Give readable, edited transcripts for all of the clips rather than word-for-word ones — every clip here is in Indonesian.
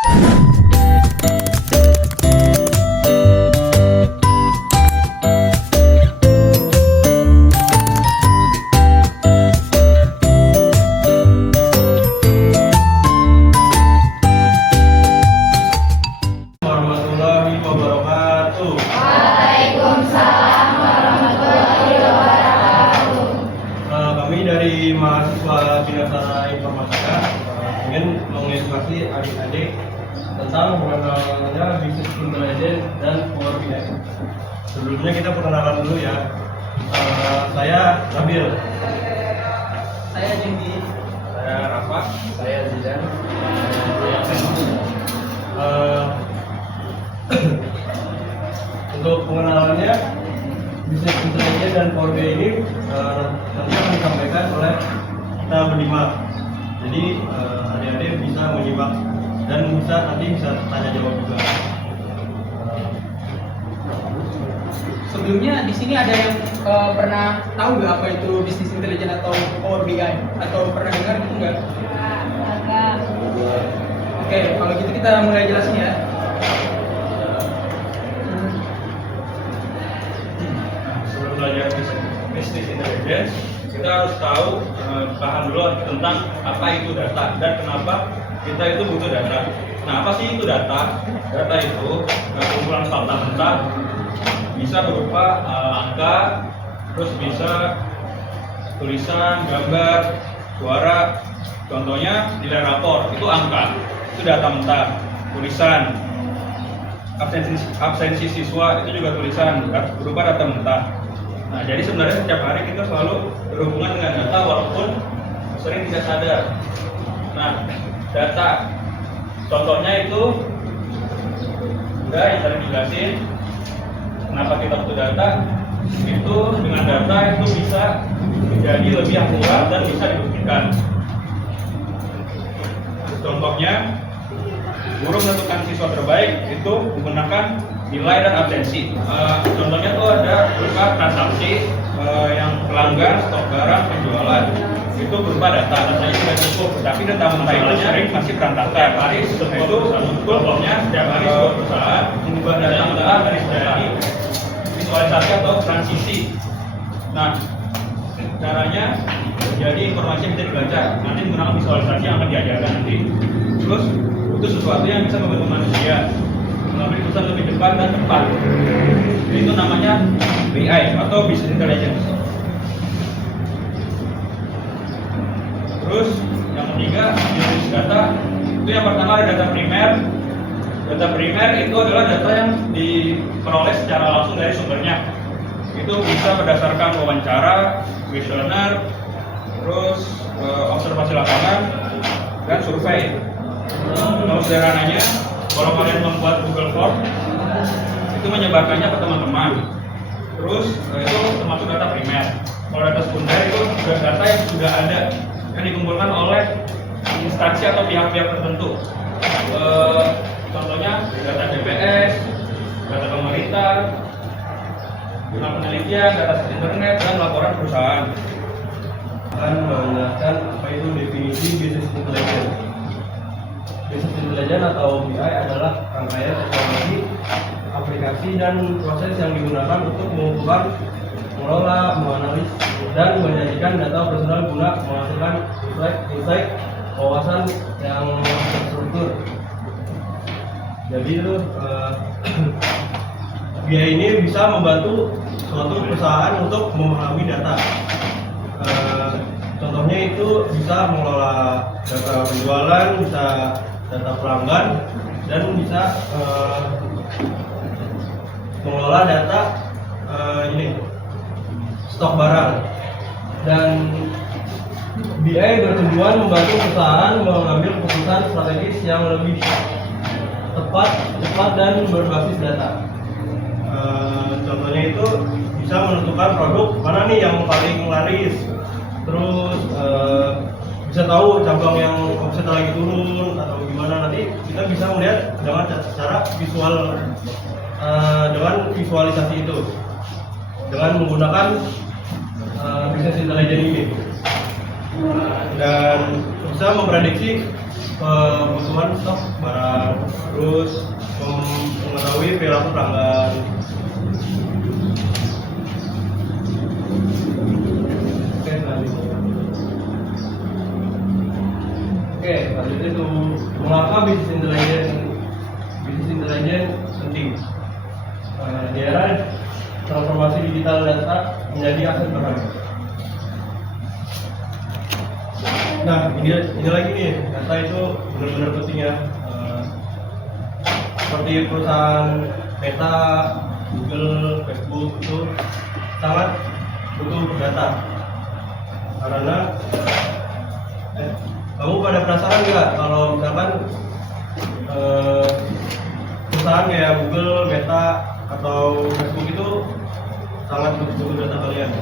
Warahmatullahi wabarakatuh. Waalaikumsalam warahmatullahi wabarakatuh. Kami dari mahasiswa Binasara Informatika ingin mengedukasi adik-adik tentang mengenalnya bisnis intelligence dan Power BI. Sebelumnya kita perkenalan dulu ya. Saya Nabil. Saya Jenggi. Saya Rafa. Saya Zidan. Untuk pengenalannya, bisnis intelligence dan Power BI ini nanti akan disampaikan oleh kita berlima. Jadi adik-adik bisa menyimak dan nanti bisa tanya jawab juga. Sebelumnya di sini ada yang pernah tahu nggak apa itu bisnis intelijen atau Power BI atau pernah dengar gitu nggak? Agak. Oke, kalau gitu kita mulai jelasin ya. Sebelum belajar bisnis intelligence, kita harus tahu paham dulu tentang apa itu data dan kenapa kita itu butuh data. Nah, apa sih itu data? Data itu kumpulan fakta mentah, bisa berupa angka, terus bisa tulisan, gambar, suara. Contohnya nilai rapor itu angka, itu data mentah. Tulisan, absensi siswa itu juga tulisan berupa data mentah. Nah, jadi sebenarnya setiap hari kita selalu berhubungan dengan data walaupun sering tidak sadar. Nah, data contohnya itu udah yang tadi dijelasin. Kenapa kita butuh data? Itu dengan data itu bisa menjadi lebih akurat dan bisa dibuktikan. Contohnya, guru menentukan siswa terbaik itu menggunakan nilai dan absensi. Contohnya tuh ada berupa transaksi yang pelanggan, stok barang, penjualan. Itu berupa data, datanya sudah cukup. Tapi data mentah itu sering masih berantakan. Hari itu contohnya setiap hari sebuah perusahaan mengubah data mentah dari visualisasi atau transisi. Nah, caranya jadi informasi yang bisa dibaca. Nanti menggunakan visualisasi yang akan diajarkan nanti. Terus butuh sesuatu yang bisa membantu manusia mengambil keputusan lebih cepat dan tepat. Itu namanya BI atau Business Intelligence. Terus yang ketiga, jenis data itu yang pertama ada data primer. Data primer itu adalah data yang diperoleh secara langsung dari sumbernya. Itu bisa berdasarkan wawancara, kuesioner, terus observasi lapangan dan survei. Kalau sederhananya, kalau kalian membuat Google Form, itu menyebarkannya ke teman-teman. Terus itu termasuk data primer. Kalau data sekunder itu juga data yang sudah ada yang dikumpulkan oleh instansi atau pihak-pihak tertentu. Contohnya data BPS, data pemerintah, jurnal penelitian, data internet, dan laporan perusahaan. Akan menjelaskan apa itu definisi bisnis intelligence. Bisnis intelligence atau BI adalah rangkaian teknologi, aplikasi, dan proses yang digunakan untuk mengumpulkan, mengelola, menganalisis, dan menyajikan data operasional guna menghasilkan insight, wawasan yang terstruktur. Jadi itu BI ini bisa membantu suatu perusahaan untuk memahami data. Contohnya itu bisa mengelola data penjualan, bisa data pelanggan, dan bisa mengelola data stok barang. Dan BI bertujuan membantu perusahaan mengambil keputusan strategis yang lebih tepat, cepat, dan berbasis data. Contohnya itu bisa menentukan produk mana nih yang paling laris, terus bisa tahu cabang yang omsetnya lagi turun atau gimana. Nanti kita bisa melihat dengan secara visual, dengan visualisasi itu, dengan menggunakan bisnis intelligence ini, dan bisa memprediksi kebutuhan stok barang, terus mengetahui perilaku pelanggan. Oke, selanjutnya. Oke, selanjutnya itu mengapa bisnis intelijen penting. Di era transformasi digital data menjadi aset berharga. Nah, ini lagi nih, data itu benar-benar penting ya. Seperti perusahaan Meta, Google, Facebook itu sangat butuh data. Karena kamu pada penasaran nggak kalau misalkan perusahaan kayak Google, Meta, atau Facebook itu sangat butuh data kalian.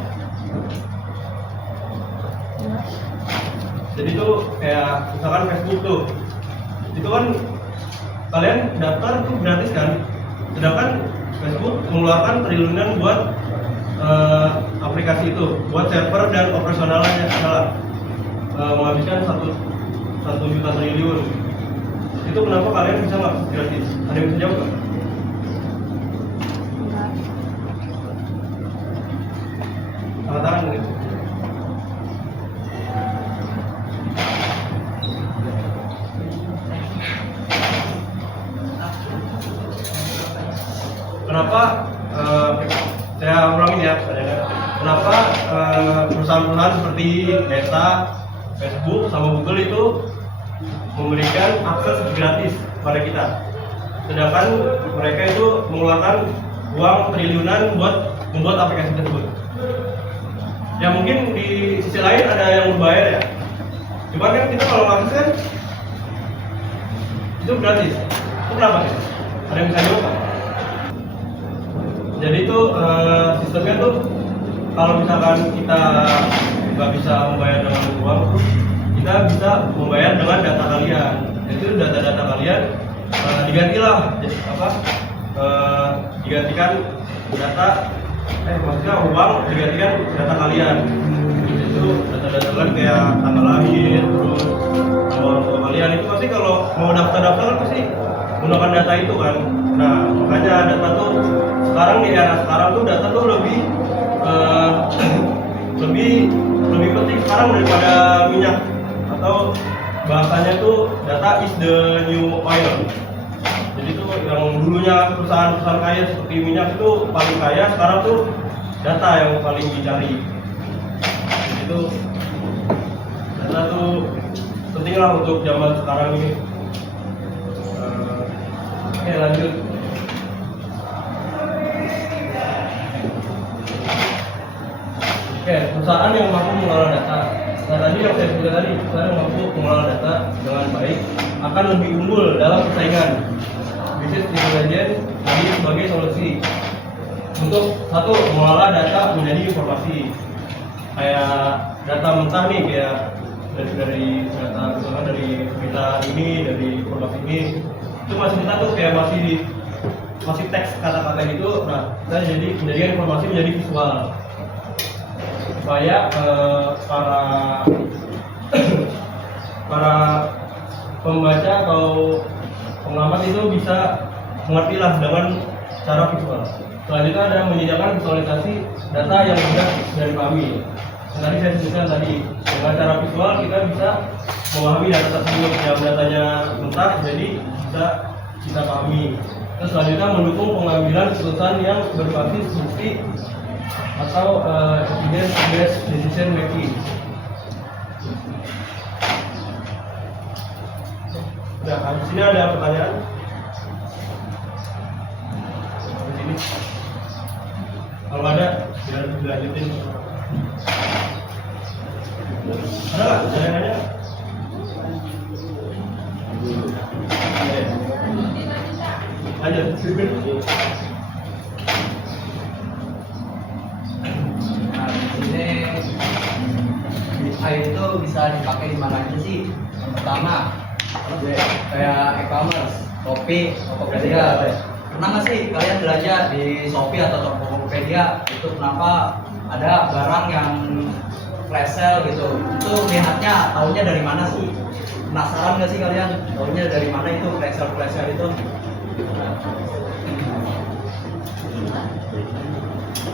Jadi tuh kayak misalkan Facebook tuh, itu kan kalian daftar tuh gratis kan, sedangkan Facebook mengeluarkan triliunan buat aplikasi itu, buat server dan operasionalnya menghabiskan 1 juta triliun. Itu kenapa kalian bisa nggak gratis? Ada yang bisa jawab nggak? Angkat tangan gitu. Kenapa? Saya ulangin ya. Kenapa perusahaan-perusahaan seperti Meta, Facebook, sama Google itu memberikan akses gratis pada kita, sedangkan mereka itu mengeluarkan uang triliunan buat membuat aplikasi tersebut. Ya mungkin di sisi lain ada yang berbayar ya. Cuman kan kita kalau akses kan itu gratis. Itu kenapa ya? Ada yang bisa jawab kan? Jadi itu sistemnya tuh kalau misalkan kita nggak bisa membayar dengan uang, kita bisa membayar dengan data kalian. Itu data-data kalian digantilah, jadi apa? Digantikan data, maksudnya uang digantikan data kalian. Itu data-data kalian kayak tanggal lahir, terus nomor telepon kalian. Itu pasti kalau mau daftar-daftar kan pasti menggunakan data itu kan. Nah makanya data tuh sekarang di era sekarang tuh data tuh lebih penting sekarang daripada minyak, atau bahasanya tuh data is the new oil. Jadi tuh yang dulunya perusahaan-perusahaan kaya seperti minyak itu paling kaya, sekarang tuh data yang paling dicari. Jadi tuh data tuh penting lah untuk zaman sekarang ini. Oke, lanjut. Oke, perusahaan yang mampu mengelola data. Nah tadi yang saya sebutkan tadi, perusahaan yang mampu mengelola data dengan baik akan lebih unggul dalam persaingan. Bisnis intelijen tadi sebagai solusi untuk satu mengelola data menjadi informasi. Kayak data mentah nih, kayak dari data misalkan dari berita ini, dari informasi ini, itu masih kita tuh kayak masih teks kata-kata gitu. Nah kita jadi menjadikan informasi menjadi visual supaya para pembaca atau pengamat itu bisa mengerti lah dengan cara visual. Selanjutnya ada menyediakan visualisasi data yang mudah dipahami. Yang tadi saya sebutkan tadi, dengan cara visual kita bisa memahami data tersebut. Yang datanya mentah jadi bisa kita pahami. Terus selanjutnya mendukung pengambilan keputusan yang berbasis bukti atau evidence-based decision making. Nah, di sini ada pertanyaan. Di sini. Kalau ada, biar dilanjutin. Ada nggak? Ada yang nanya? Lanjut. AI itu bisa dipakai di mana aja sih? Yang pertama, kayak e-commerce, Shopee, Tokopedia. Pernah nggak sih kalian belanja di Shopee atau Tokopedia itu kenapa ada barang yang flash sale gitu. Itu lihatnya taunya dari mana sih? Penasaran nggak sih kalian? Taunya dari mana itu flash sale itu?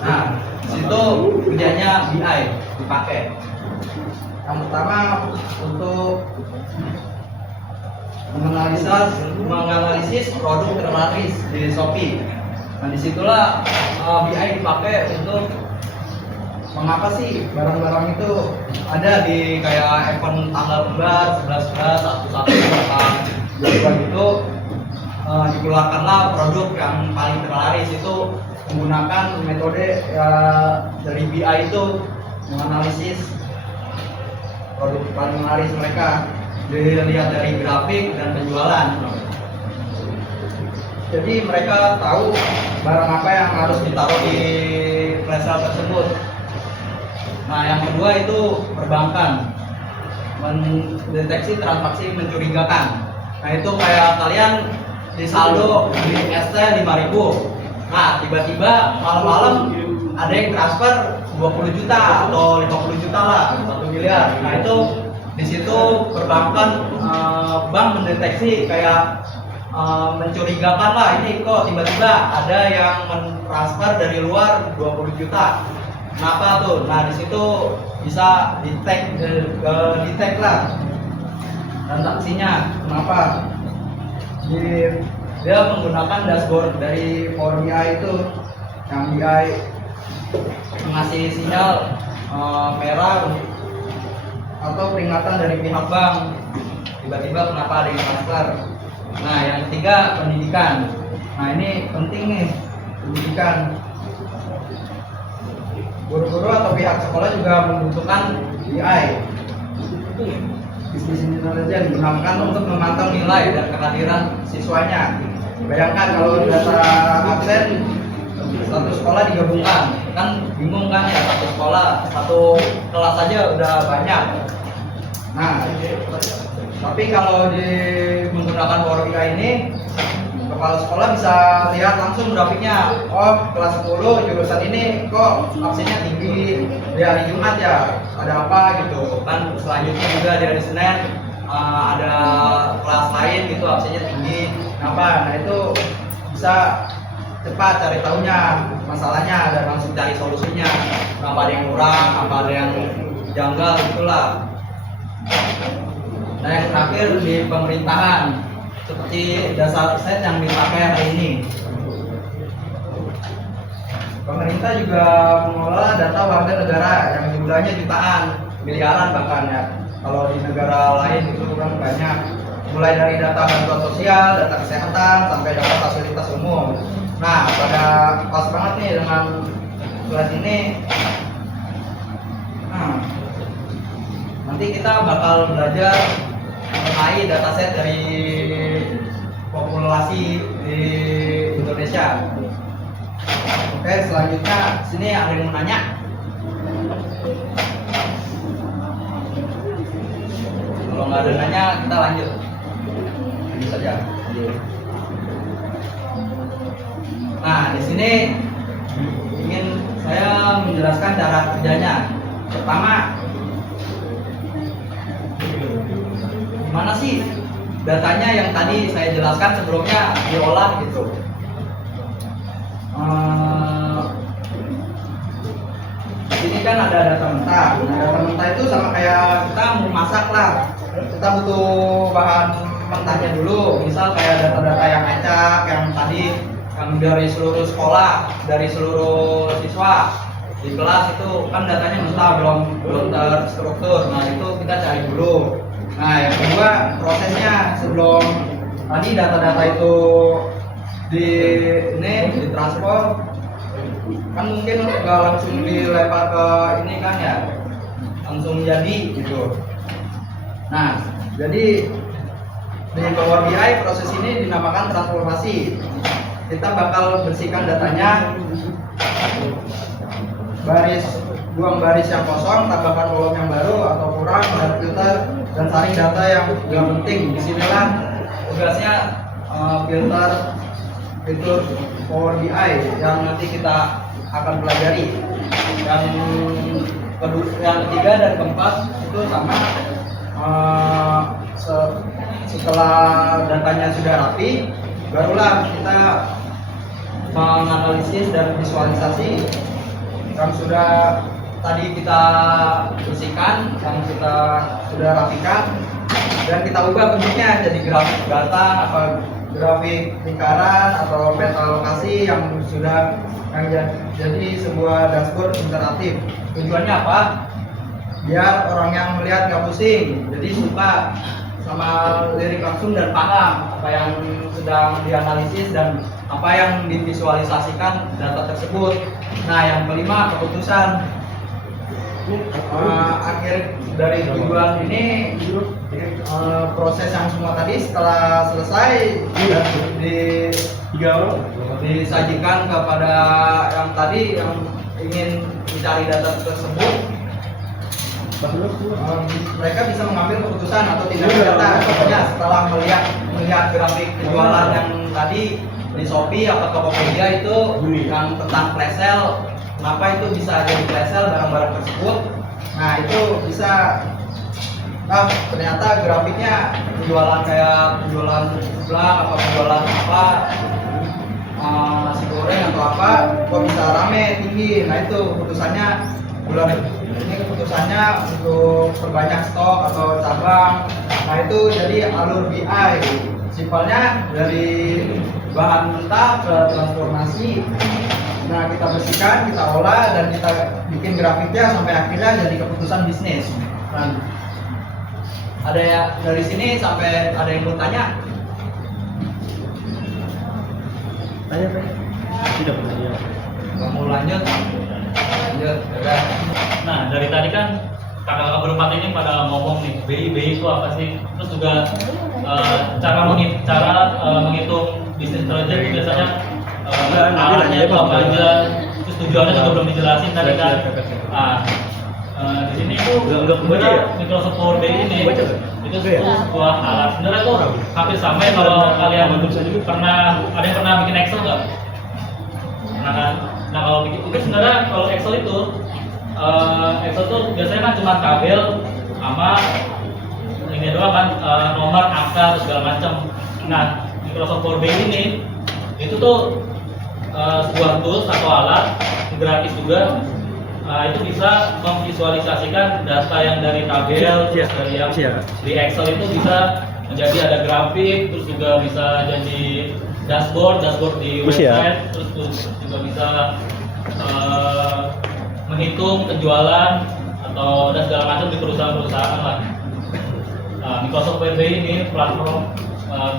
Nah, situ kerjanya BI dipakai. Yang pertama untuk menganalisis produk terlaris di Shopee. Nah, disitulah BI dipakai untuk mengapa sih barang-barang itu ada di kayak event tanggal 11, 1 gitu, dikeluarkanlah produk yang paling terlaris itu menggunakan metode dari BI itu menganalisis produk paling laris mereka, dilihat dari grafik dan penjualan. Jadi mereka tahu barang apa yang harus ditaruh di flash sale tersebut. Nah, yang kedua itu perbankan, mendeteksi transaksi mencurigakan. Nah, itu kayak kalian di saldo beli ST 5.000. Nah, tiba-tiba malam-malam ada yang transfer 20 juta atau 50 juta lah, 1 miliar. Nah, itu di situ perbankan bank mendeteksi kayak mencurigakan lah, ini kok tiba-tiba ada yang mentransfer dari luar 20 juta. Kenapa tuh? Nah, di situ bisa detect lah transaksinya. Kenapa? Dia menggunakan dashboard dari Power BI itu, yang BI mengasih sinyal merah atau peringatan dari pihak bank, tiba-tiba kenapa ada yang transfer. Nah, yang ketiga pendidikan. Nah, ini penting nih, pendidikan. Guru-guru atau pihak sekolah juga membutuhkan BI, Business Intelligence, digunakan untuk memantau nilai dan kehadiran siswanya. Bayangkan kalau data absen satu sekolah digabungkan, kan bingung kan ya, satu sekolah, satu kelas saja udah banyak. Nah, tapi kalau menggunakan Power BI ini, kepala sekolah bisa lihat langsung grafiknya. Oh, kelas 10 jurusan ini kok absennya tinggi di hari Jumat ya, ada apa gitu kan. Selanjutnya juga di hari Senin ada kelas lain gitu absennya tinggi, kenapa? Nah, itu bisa cepat cari tahunya masalahnya dan langsung cari solusinya. Kenapa ada yang kurang, apa ada yang janggal gitulah. Nah, yang terakhir di pemerintahan, seperti dasar set yang dipakai hari ini. Pemerintah juga mengelola data warga negara yang jumlahnya jutaan, miliaran bahkan ya. Kalau di negara lain itu kan banyak, mulai dari data bantuan sosial, data kesehatan, sampai data fasilitas umum. Nah, pada pas banget nih dengan kelas ini. Nanti kita bakal belajar mengenai dataset dari populasi di Indonesia. Oke, selanjutnya sini ada yang mau nanya. Kalau nggak ada nanya, kita lanjut. Lanjut saja. Nah, di sini ingin saya menjelaskan cara kerjanya. Pertama, gimana sih datanya yang tadi saya jelaskan sebelumnya diolah gitu. Di sini kan ada data mentah. Nah, data mentah itu sama kayak kita mau masak lah. Kita butuh bahan mentahnya dulu. Misal kayak data-data yang acak, yang tadi yang dari seluruh sekolah, dari seluruh siswa di kelas itu kan datanya mentah, belum terstruktur. Nah, itu kita cari dulu. Nah, yang kedua prosesnya sebelum tadi data-data itu ditransfer, kan mungkin nggak langsung dilempar ke ini kan ya, langsung jadi gitu. Nah, jadi di Power BI proses ini dinamakan transformasi. Kita bakal bersihkan datanya, buang baris yang kosong, tambahkan kolom yang baru atau kurang, dan filter dan saring data yang nggak penting. Disinilah tugasnya fitur Power BI yang nanti kita akan pelajari. Yang yang ketiga dan keempat itu sama. Setelah datanya sudah rapi, barulah kita menganalisis dan visualisasi yang sudah tadi kita bersihkan, yang kita sudah rapikan, dan kita ubah bentuknya jadi grafik data, apa grafik lingkaran atau peta lokasi yang sudah jadi sebuah dashboard interaktif. Tujuannya apa? Biar orang yang melihat nggak pusing, jadi suka sama lirik langsung dan paham apa yang sedang dianalisis dan apa yang divisualisasikan data tersebut. Nah, yang kelima, keputusan. Akhir dari tujuan ini, proses yang semua tadi setelah selesai disajikan kepada yang tadi yang ingin mencari data tersebut, mereka bisa mengambil keputusan atau tidak data. Contohnya setelah melihat grafik penjualan yang tadi di Shopee atau Tokopedia itu yang tentang flash sale, kenapa itu bisa jadi flash sale barang-barang tersebut. Nah, itu bisa ternyata grafiknya penjualan kayak penjualan seblak apa penjualan apa, nasi goreng atau apa, kok bisa rame tinggi. Nah, itu keputusannya bulan ini keputusannya untuk perbanyak stok atau cabang. Nah, itu jadi alur BI. Simpelnya dari bahan mentah ke transformasi. Nah, kita bersihkan, kita olah, dan kita bikin grafiknya sampai akhirnya jadi keputusan bisnis. Nah, ada ya dari sini sampai ada yang mau tanya? Tanya, Pak. Tidak bertanya. Kamu lanjut? Lanjut, udah. Nah, dari tadi kan kakak-kakak berempat ini pada ngomong nih, BI itu apa sih? Terus juga cara menghitung bisnis intelligence biasanya alatnya itu apa aja, terus tujuannya juga belum dijelasin tadi kan. Di sini itu sebenarnya Microsoft Power BI ini itu sebuah alat. Sebenarnya itu hampir sama ya kalau kalian pernah ada yang pernah bikin Excel nggak? Nah kan, kalau bikin itu sebenarnya kalau Excel itu Excel tuh biasanya kan cuma tabel sama ini doang kan, nomor, angka, segala macam. Nah, Microsoft Power BI ini itu tuh sebuah tools atau alat gratis juga. Itu bisa memvisualisasikan data yang dari tabel, terus dari yang di Excel itu bisa menjadi ada grafik, terus juga bisa jadi dashboard di website, terus juga bisa menghitung penjualan atau dan segala macam di perusahaan-perusahaan lah. Microsoft Power BI ini platform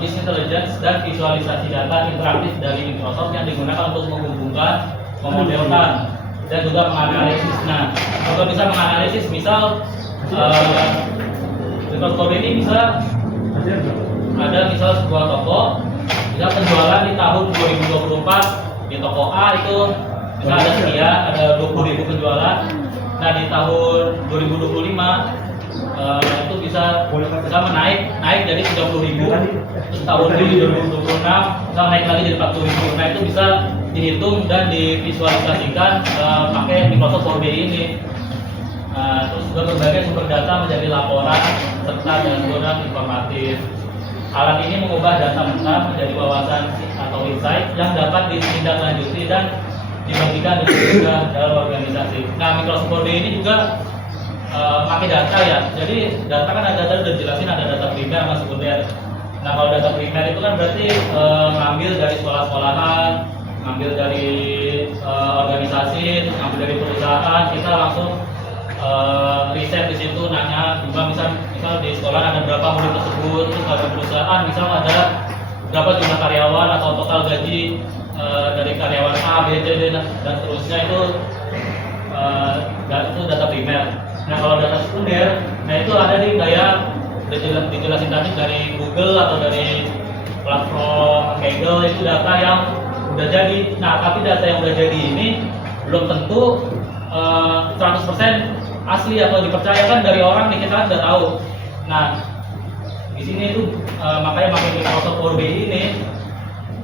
business intelligence dan visualisasi data interaktif dari Microsoft yang digunakan untuk menghubungkan, memodelkan, dan juga menganalisis. Nah, kalau bisa menganalisis, misal Microsoft Power BI ini bisa ada misal sebuah toko, misal penjualan di tahun 2024 di toko A itu misal ada sekian, ada 20.000 penjualan. Nah, di tahun 2025 itu bisa naik jadi 30.000, terus tahun 2026 bisa naik lagi jadi 40.000. Nah, itu bisa dihitung dan divisualisasikan pakai Microsoft Power BI ini. Terus juga berbagai sumber data menjadi laporan serta dashboard informatif. Alat ini mengubah data mentah menjadi wawasan atau insight yang dapat ditindaklanjuti dan dibagikan juga dalam organisasi. Nah, Microsoft Power BI ini juga pakai data ya. Jadi data kan ada data udah jelasin, ada data primer sama sekunder. Nah, kalau data primer itu kan berarti ngambil dari sekolah-sekolahan, ngambil dari organisasi, terus ngambil dari perusahaan. Kita langsung riset di situ, nanya juga misal di sekolah ada berapa murid tersebut, terus ada perusahaan misal ada berapa jumlah karyawan atau total gaji dari karyawan A, B, C, D dan seterusnya. Itu data primer. Nah, kalau data sekunder, nah itu ada di kayak dijelasin tadi dari Google atau dari platform Kaggle, itu data yang udah jadi. Nah, tapi data yang udah jadi ini belum tentu 100% asli atau dipercayakan dari orang nih, kita udah tahu. Nah, di sini itu makanya pakai Microsoft Power BI ini,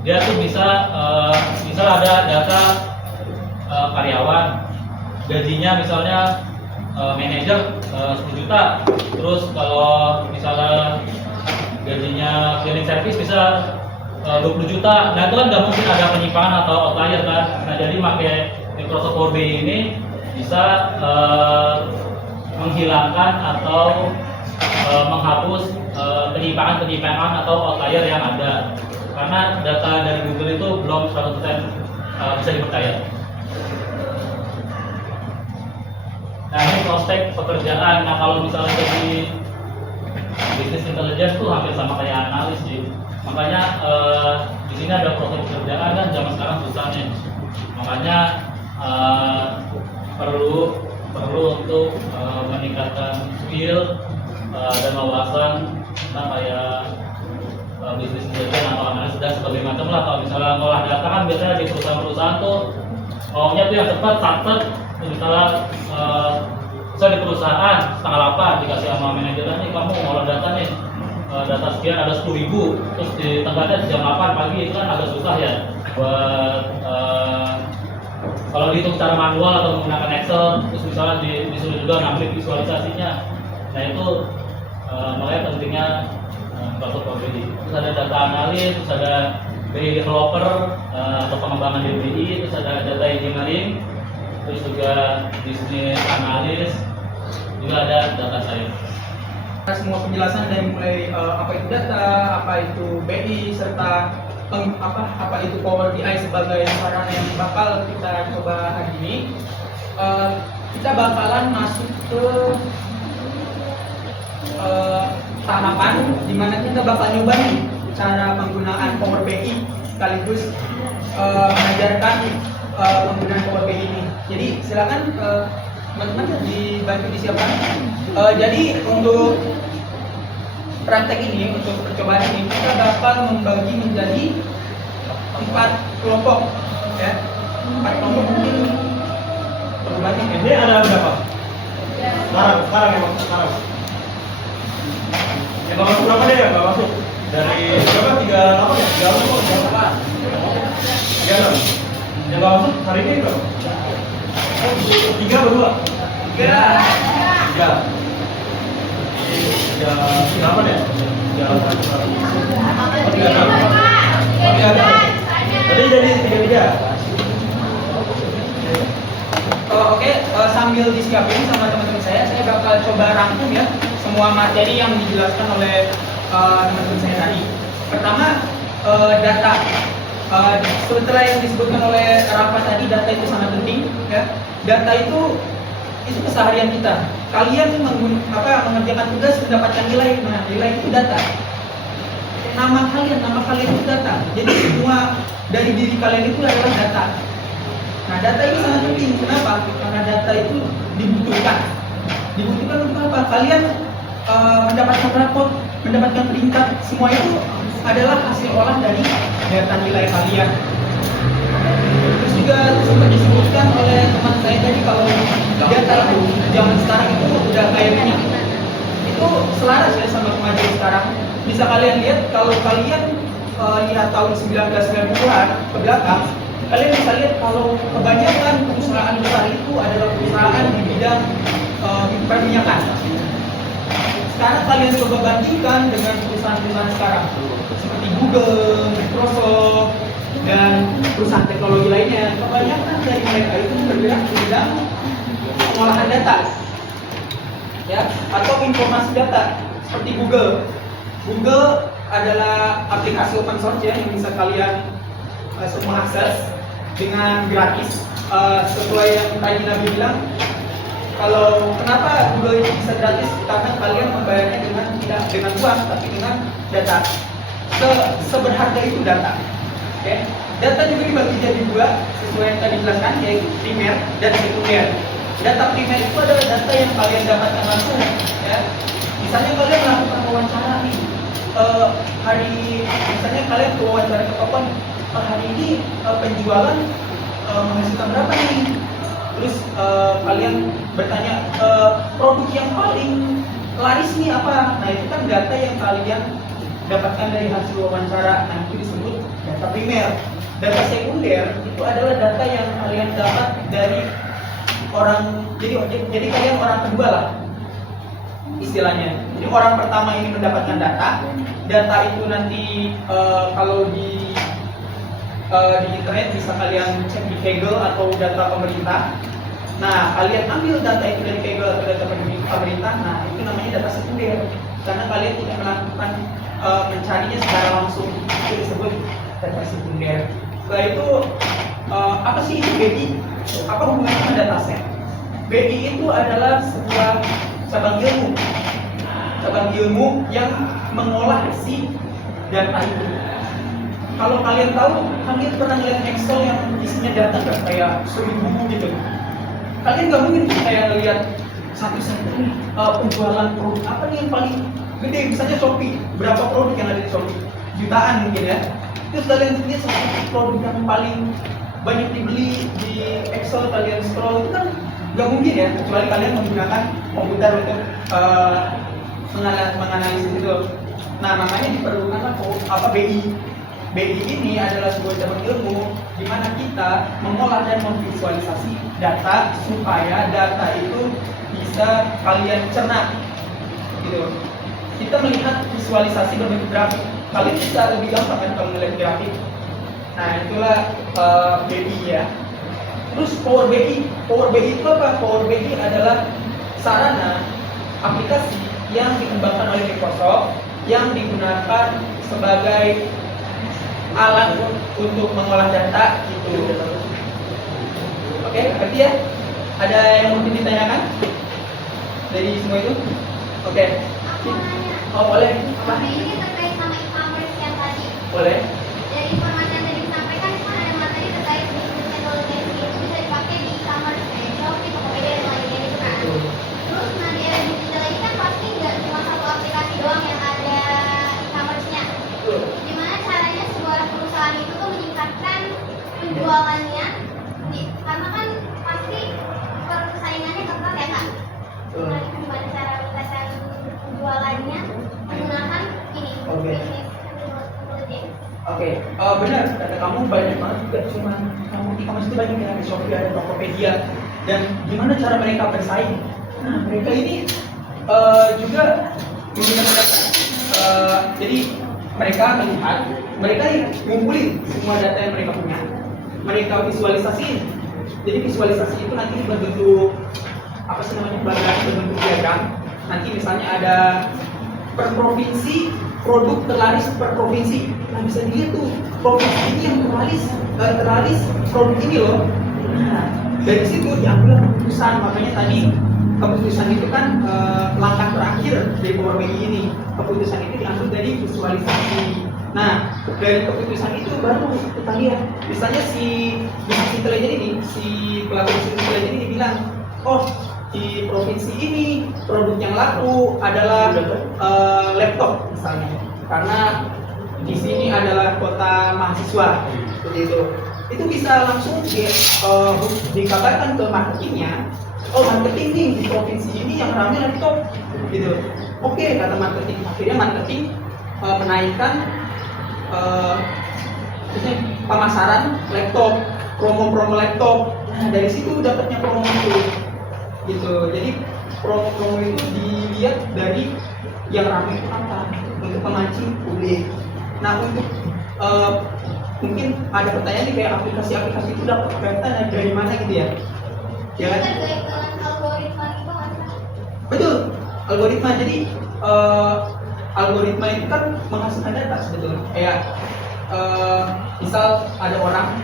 dia tuh bisa misal ada data karyawan, gajinya misalnya manajer 10 juta. Terus kalau misalnya gajinya cleaning service bisa 20 juta. Nah itu kan nggak mungkin ada penyimpangan atau outlier kan. Nah jadi pakai Microsoft Power BI ini bisa menghilangkan atau menghapus penyimpangan atau outlier yang ada. Karena data dari Google itu belum 100% bisa dipercaya. Nah ini prospek pekerjaan. Nah kalau misalnya jadi business intelligence tuh hampir sama kayak analis sih. Makanya di sini ada prospek pekerjaan kan zaman sekarang susah nih. Makanya perlu untuk meningkatkan skill dan wawasan tentang kayak bisnis intelligence atau analis dan sebagainya macam lah. Kalau misalnya ngolah data kan biasanya di perusahaan-perusahaan tuh maunya tuh yang cepat, satset. Misalnya saya di perusahaan setengah 8 dikasih sama manajernya, nih kamu ngolah data nih, data sekian ada 10.000, terus di tengahnya jam 8 pagi, itu kan agak susah ya buat kalau dihitung secara manual atau menggunakan Excel. Terus misalnya disuruh juga ngambil visualisasinya. Nah itu makanya pentingnya Microsoft Power BI. Terus ada data analis, terus ada BI developer atau pengembangan di BI, terus ada data engineering, terus juga bisnis analis, juga ada data science. Semua penjelasan dari mulai apa itu data, apa itu BI, serta apa itu Power BI sebagai sarana yang bakal kita coba hari ini, kita bakalan masuk ke tahapan di mana kita bakal nyoba nih cara penggunaan Power BI sekaligus mengajarkan penggunaan Power BI ini. Jadi silakan teman-teman dibantu disiapkan. Jadi untuk praktek ini, untuk percobaan ini kita bakal membagi menjadi 4 kelompok, ya. 4 kelompok mungkin perlu banyak ya. Ini ada berapa? Sekarang sekarang. Yang nggak masuk berapa deh ya? Nggak masuk. Dari berapa? 38 ya? 36. Yang nggak masuk hari ini berapa? 3 berdua. 3. Berapa deh? 36. Tadi jadi 3. Oke, sambil disiapin sama teman-teman saya bakal coba rangkum ya semua materi yang dijelaskan oleh teman-teman saya tadi. Pertama, data. Setelah yang disebutkan oleh Rafa tadi, data itu sangat penting. Ya. Data itu keseharian kita. Kalian mengerjakan tugas mendapatkan nilai, nah nilai itu data. Nama kalian itu data. Jadi semua dari diri kalian itu adalah data. Nah, data ini sangat penting. Kenapa? Karena data itu dibutuhkan. Dibutuhkan untuk apa? Kalian mendapatkan raport, mendapatkan peringkat, semua itu adalah hasil olah dari data nilai kalian. Terus juga sempat disebutkan oleh teman saya tadi kalau data itu zaman sekarang itu udah kayak minyak. Itu selaras ya sama kemajuan sekarang. Bisa kalian lihat kalau kalian lihat tahun 1990-an ke belakang, kalian bisa lihat kalau kebanyakan perusahaan besar itu adalah perusahaan di bidang perminyakan. Sekarang kalian coba bandingkan dengan perusahaan-perusahaan sekarang seperti Google, Microsoft, dan perusahaan teknologi lainnya. Kebanyakan dari mereka itu bergerak di bidang pengolahan data, ya, atau informasi data seperti Google. Google adalah aplikasi open source ya yang bisa kalian semua akses dengan gratis. Sesuai yang tadi Nabi bilang, kalau kenapa Google itu bisa gratis, karena kalian membayarnya tidak dengan uang tapi dengan data. Seberharga itu data. Okay? Data juga dibagi jadi 2 sesuai yang tadi dijelaskan, yaitu primer dan sekunder. Data primer itu adalah data yang kalian dapatkan langsung, ya. Misalnya kalian melakukan wawancara nih, misalnya kalian ke wawancara ke Papua, hari ini penjualan menghasilkan berapa nih? Terus kalian bertanya produk yang paling laris nih apa? Nah itu kan data yang kalian dapatkan dari hasil wawancara. Nah itu disebut data primer. Data sekunder itu adalah data yang kalian dapat dari jadi kalian orang kedua lah istilahnya. Jadi orang pertama ini mendapatkan data itu nanti kalau di internet bisa kalian cek di Kaggle atau data pemerintah. Nah, kalian ambil data itu dari Kaggle atau data pemerintah, nah itu namanya data sekunder. Karena kalian tidak melakukan mencarinya secara langsung, itu disebut data sekunder. Setelah itu, apa sih itu BI? Apa hubungannya dengan dataset? BI itu adalah sebuah cabang ilmu yang mengolah si data itu. Kalau kalian tahu, kalian pernah lihat Excel yang isinya data kan kayak 1000 gitu. Kalian nggak mungkin kayak ngelihat satu-satu penjualan produk apa nih yang paling gede, misalnya Shopee, berapa produk yang ada di Shopee, jutaan mungkin ya. Terus kalian lihat satu produk yang paling banyak dibeli di Excel, kalian scroll, itu kan nggak mungkin ya, kecuali kalian menggunakan komputer untuk menganalisis itu. Nah, makanya diperlukan BI. BI ini adalah sebuah cabang ilmu di mana kita mengolah dan memvisualisasi data supaya data itu bisa kalian cerna. Gitu. Kita melihat visualisasi berbentuk grafik. Kalian bisa lebih gampang kan kalau melihat grafik. Nah, itulah BI ya. Terus Power BI. Power BI itu apa? Power BI adalah sarana aplikasi yang dikembangkan oleh Microsoft yang digunakan sebagai alat untuk mengolah data gitu. Oke, berarti ya ada yang mungkin ditanyakan dari semua itu? Oke. Oh, boleh. Apa? Ini terkait sama e-commerce yang tadi. Boleh. Dari informasi yang tadi disampaikan, kan ada materi terkait bisnis intelligence itu bisa dipakai di e-commerce kayak Shopee, Tokopedia dan lainnya gitu kan. Terus nah di era digital ini kan pasti nggak cuma satu aplikasi doang yang ada e-commerce-nya. Gimana caranya sebuah perusahaan itu tuh meningkatkan penjualannya? Karena kan pasti persaingannya ketat ya kak. Nah, gimana cara meningkatkan penjualannya menggunakan ini bisnis intelligence? Oke, benar kata kamu, banyak banget juga, cuma kamu e-commerce itu banyak yang ada Shopee, ada Tokopedia, dan gimana cara mereka bersaing? Nah, mereka ini juga menggunakan data. Jadi mereka melihat, mereka ngumpulin semua data yang mereka punya, mereka visualisasiin. Jadi visualisasi itu nanti berbentuk apa sih namanya, berbentuk diagram. Nanti misalnya ada per provinsi produk terlaris per provinsi. Nah, bisa dilihat tuh provinsi ini yang terlaris produk ini loh. Nah, dari situ diambil keputusan. Makanya tadi keputusan itu kan langkah terakhir dari Power BI ini. Keputusan itu diambil dari visualisasi. Nah, dari keputusan itu baru kita lihat. Misalnya si bisnis intelijen ini, si pelaku bisnis intelijen ini bilang, oh di provinsi ini produk yang laku adalah laptop misalnya, karena di sini adalah kota mahasiswa, begitu. Itu bisa langsung dikabarkan ke marketingnya. Oh, marketing nih di provinsi ini yang ramai laptop, gitu. Oke, kata marketing. Akhirnya marketing menaikkan pemasaran laptop, promo-promo laptop. Nah, dari situ dapatnya promo itu, gitu. Jadi promo itu dilihat dari yang ramai itu apa, untuk memancing publik. Nah, untuk mungkin ada pertanyaan nih, kayak aplikasi-aplikasi itu dapat data dari mana gitu ya? Ya kan? Terkait dengan algoritma itu kan? Betul, algoritma. Jadi algoritma itu kan menghasilkan data sebetulnya. Kayak misal ada orang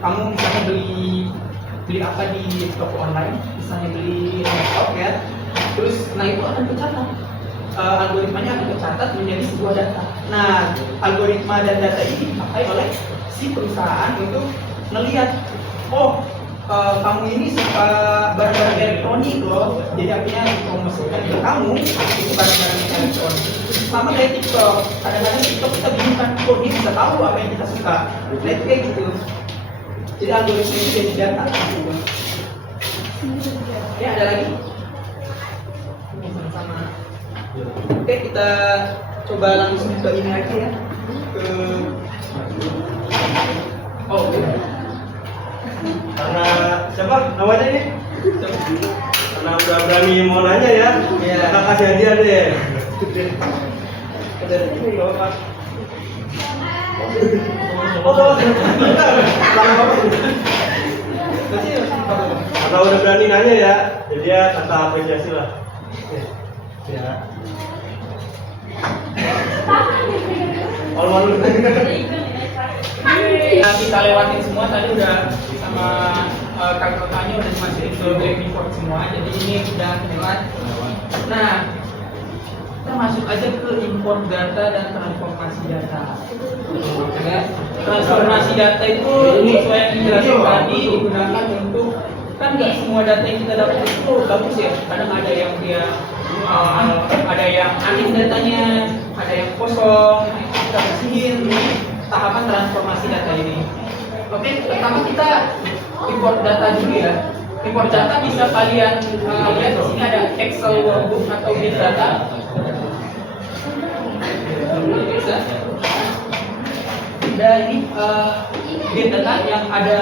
kamu misalnya beli apa di toko online, misalnya beli laptop ya, terus nah itu akan tercatat, algoritmanya akan tercatat menjadi sebuah data. Nah, algoritma dan data ini dipakai oleh si perusahaan untuk melihat, oh kamu ini suka barang-barang elektronik loh, jadi akhirnya dipromosikan ke kamu itu barang-barang elektronik. Sama kayak TikTok, kadang-kadang TikTok kita bingung kan, kok dia bisa tahu apa yang kita suka, lihat kayak gitu. Jadi algoritma itu jadi data gitu. Ya, ada lagi? Sama-sama. Oke, kita coba langsung ke ini aja ya, ke Karena siapa namanya ini? Karena udah berani mau nanya ya, Iya. kita kasih hadiah deh. Ini loh, Pak. Oh, karena udah berani nanya ya, jadi ya kata apresiasi lah. Ya. Malu-malu. Nah, kita lewatin semua tadi udah sama kakak-kakaknya udah dimasukin ke black report semua, jadi ini udah lewat. Nah, kita masuk aja ke import data dan transformasi data. Ya, transformasi data itu sesuai yang dijelaskan tadi digunakan untuk, kan nggak semua data yang kita dapat itu bagus ya. Kadang ada yang dia ada yang aneh datanya, ada yang kosong, kita bersihin tahapan transformasi data ini. Oke, pertama kita import data dulu ya. Import data bisa kalian lihat di sini ada Excel workbook atau big data. Bisa. Ada ini big data yang ada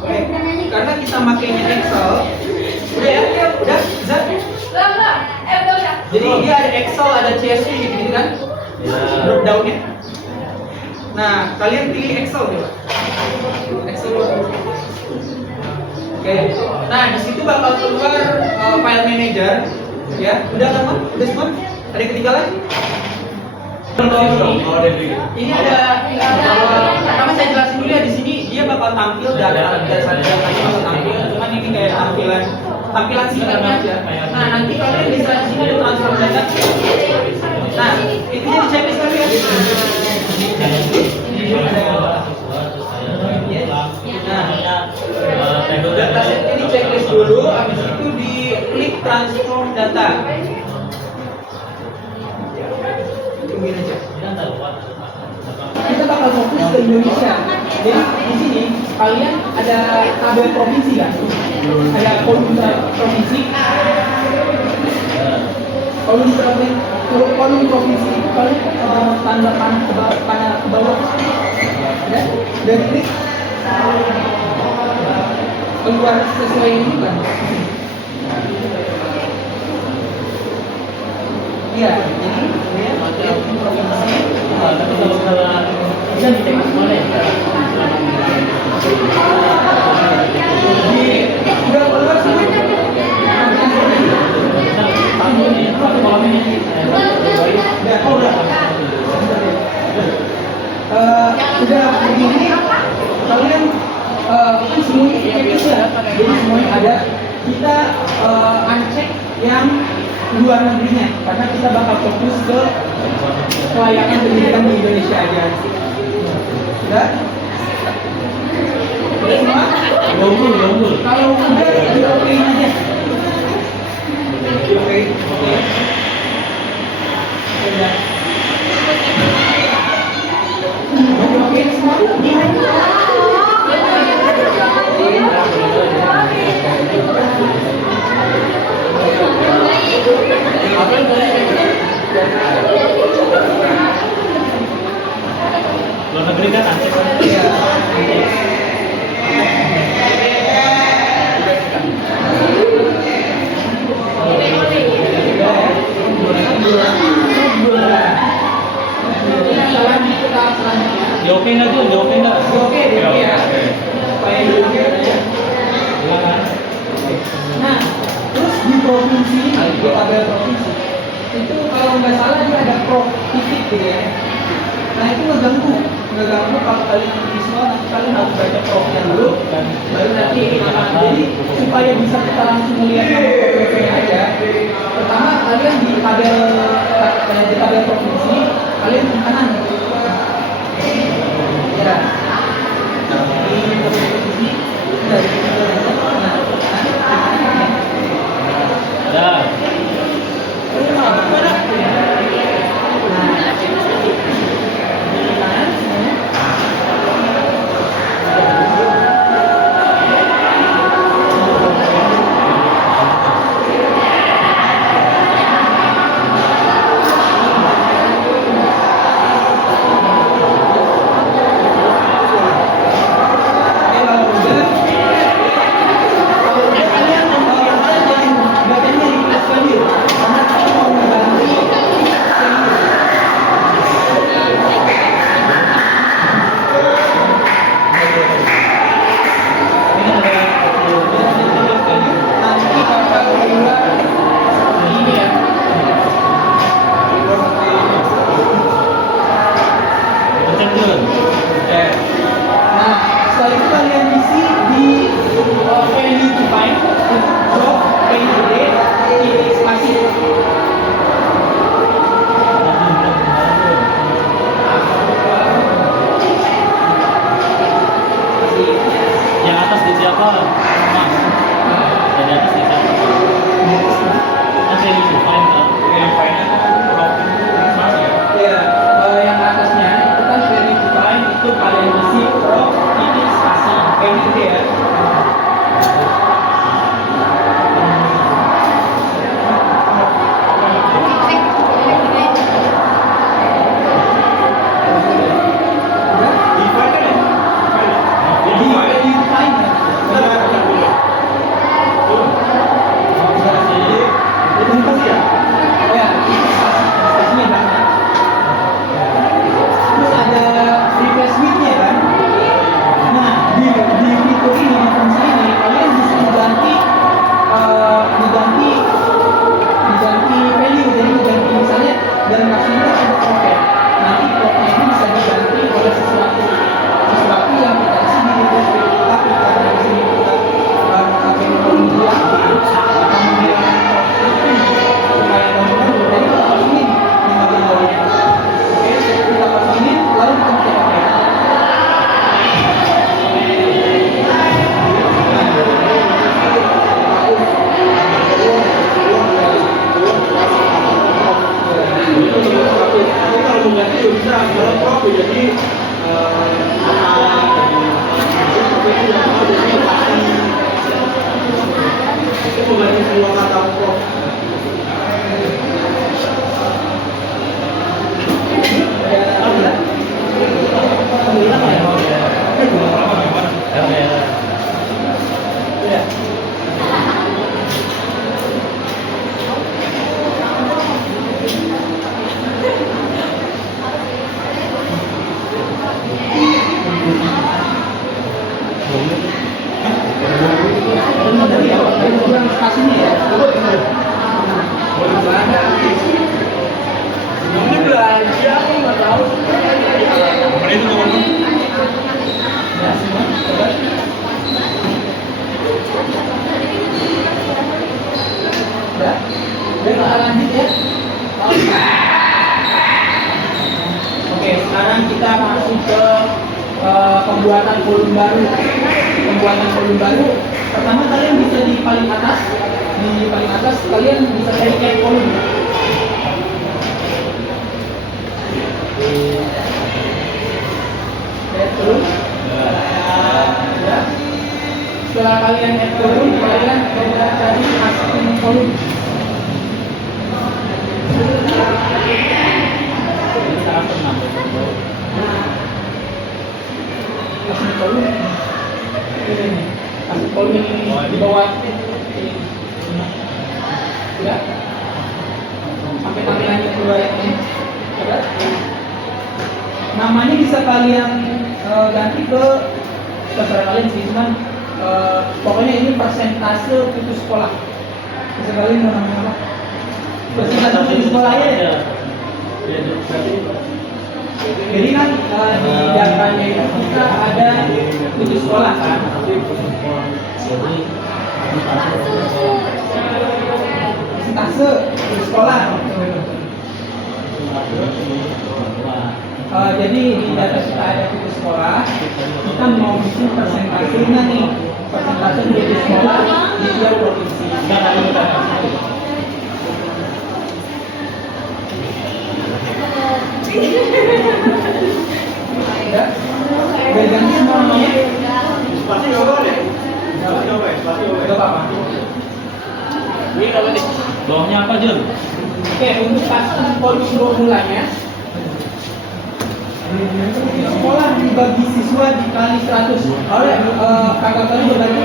Oke, karena kita makainya Excel, udah ya, udah, Zat. Jadi dia ada Excel, ada CSV gitu kan, drop downnya. Nah, kalian pilih Excel coba. Excel. Oke, nah di situ bakal keluar file manager, ya. Udah kan, Bang? Udah semua? Ada yang ketinggalan? Ini ada pertama saya jelasin dulu ya, di sini dia bakal tampil datanya bakal tampil, cuman ini kayak tampilan singkatnya aja. Nah, nanti kalian bisa di sini ada transfer data. Nah, intinya di checklist kali ya. Nah, data set ini checklist dulu, habis itu di klik transform data. Tungguin aja. Kita bakal fokus ke Indonesia. Jadi di sini kalian ada tabel provinsi kan? Ada kolom provinsi. Kolom provinsi itu kalian tanda panah ke bawah. Ya? Dan klik keluar sesuai ini kan? Iya, jadi ya, provinsi. Tapi kalau bisa ditengok semua ya. Udah keluar semua. Udah begini kalian kan semuanya checklist ya, jadi semuanya ada. Kita uncheck yang luar negerinya karena kita bakal fokus ke kelayakan pendidikan di Indonesia aja. Sudah? Udah semua? Unggul. Kalau udah di okein aja. Oke. Udah. Oke semua. Luar negeri kan aktif kan? Iya. Di oke nggak tuh? Di oke nggak? Oke, ya. Supaya di oke aja. Nah, terus di provinsi ini, di tabel provinsi itu kalau nggak salah dia ada pro titik gitu ya. Nah itu ngeganggu kalau kalian visual nanti kalian harus baca profnya dulu, baru nanti jadi supaya bisa kita langsung melihat nama provinsinya aja. Pertama kalian di tabel provinsi kalian di kanan. Ya. Di provinsi dari Ada. Ini tuh teman-teman. Oke, sekarang kita masuk ke pembuatan volume baru. Pembuatan volume baru. Pertama kalian bisa di paling atas. Di paling atas kalian bisa cari add volume. Add volume. Ya. Setelah kalian add volume, kalian coba cari masukin volume. Kasih volume. Ini nih. Kasih volume ini di bawah. Sudah. Sampai tampilannya keluar ini. Sudah. Namanya bisa kalian ganti ke terserah kalian sih, cuman pokoknya ini persentase putus sekolah. Bisa kalian mau namanya apa? Persentase putus sekolah ya. Jadi kan di datanya itu kita ada putus sekolah kan. Persentase putus sekolah. Jadi di data kita ada putus sekolah, kita mau isi persentasenya nih, persentase putus sekolah di tiap provinsi. Ya, berganti semua namanya. Pasti coba deh. Gak apa-apa. Ini apa nih? Bawahnya apa, Jun? Oke, untuk custom volume formulanya, sekolah dibagi siswa dikali 100. Oleh kakak kalian berbagi.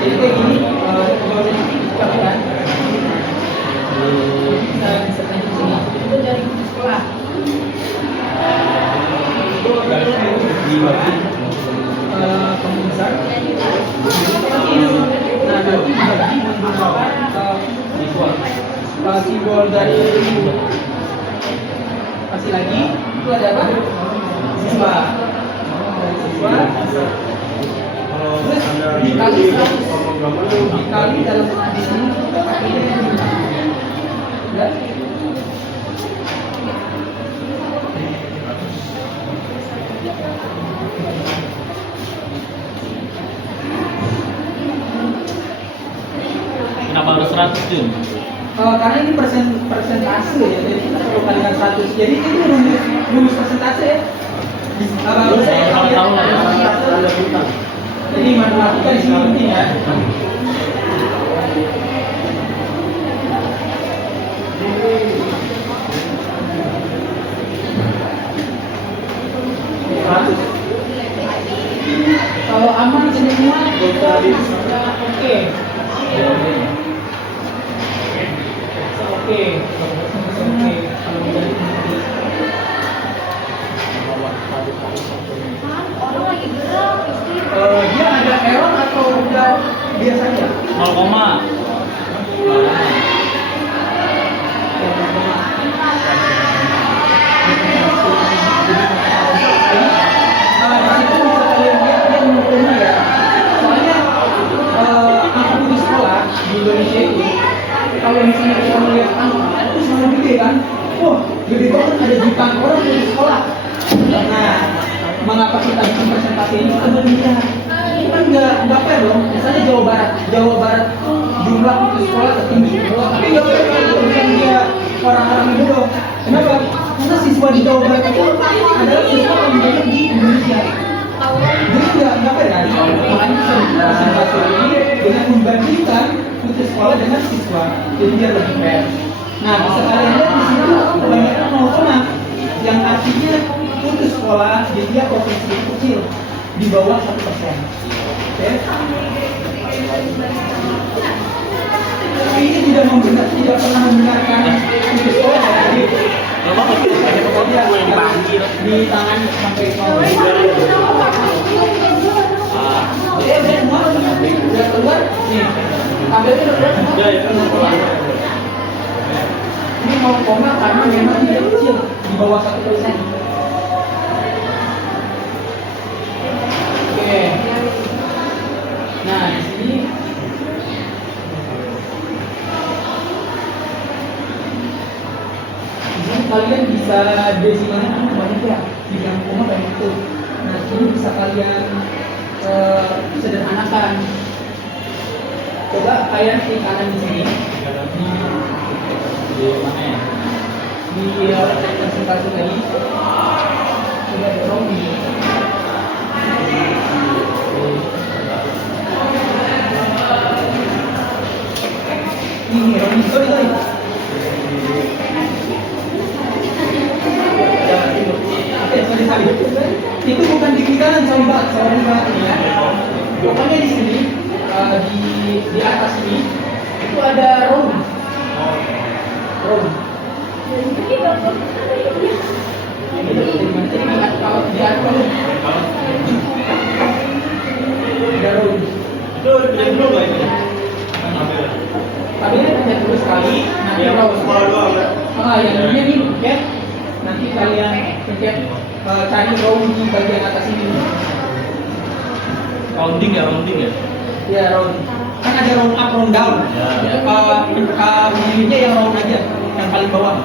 Jadi kayak gini, kalau kan bisa tanya sini. Itu dari sekolah. Pembesar. Nah, nanti dibagi menggunakan simbol dari kasih lagi itu ada apa? Siswa. Siswa. Terus dikali 100, dikali dalam di sini kita pakai ya. Kenapa harus 100, Jun? Karena ini persentase ya, jadi kita perlu kalikan 100. Jadi itu rumus persentase ya. Kalau tahu lah ya. Jadi matematika di sini penting ya. Kalau aman semua, oke. Oke. Kalau menjadi Orang lagi gerak, istri. dia ada error atau udah biasa aja? 0 koma. Di situ bisa kalian lihat dia menurunnya ya. Soalnya angka putus sekolah di Indonesia itu, kalau misalnya kita melihat angka itu selalu gede kan, wah gede banget, ada jutaan orang putus sekolah. Nah, mengapa kita bikin presentasi ini? Ada lihat, itu kan nggak fair dong. Misalnya Jawa Barat jumlah putus sekolah tertinggi, tapi nggak fair kalau bukan dia orang-orang itu dong. Kenapa? Karena siswa di Jawa Barat itu adalah siswa paling banyak di Indonesia. Jadi nggak fair kan? Makanya presentasi ini dengan membandingkan putus sekolah dengan siswa, jadi biar lebih fair. Nah, bisa kalian lihat di sini kebanyakan 0, yang artinya putus sekolah di tiap provinsi kecil di bawah 1%. Oke? Tapi ini tidak pernah membenarkan putus sekolah. Jadi di tangan sampai udah semua udah keluar nih tabelnya udah keluar ini mau koma karena memang dia kecil di bawah 1%. Oke, nah di sini kalian bisa desimalnya kan banyak ya, bilang koma banyak tuh. Nah ini bisa kalian sederhanakan. Coba kalian klik kanan di sini di mana ya? Di presentasi tadi coba dorong di ini sorry itu bukan di kiri kanan, sorry banget ya. Pokoknya di sini di atas ini itu ada round. Kalau di atas ada round. Itu belum lah itu. Tapi ini hanya terus sekali. Nanti round. Yang ini pencet. Nanti kalian pencet cari round di bagian atas ini. Rounding ya. Ya round. Kan ada round up, round down. Ya. Pilihnya yang round aja, yang paling bawah.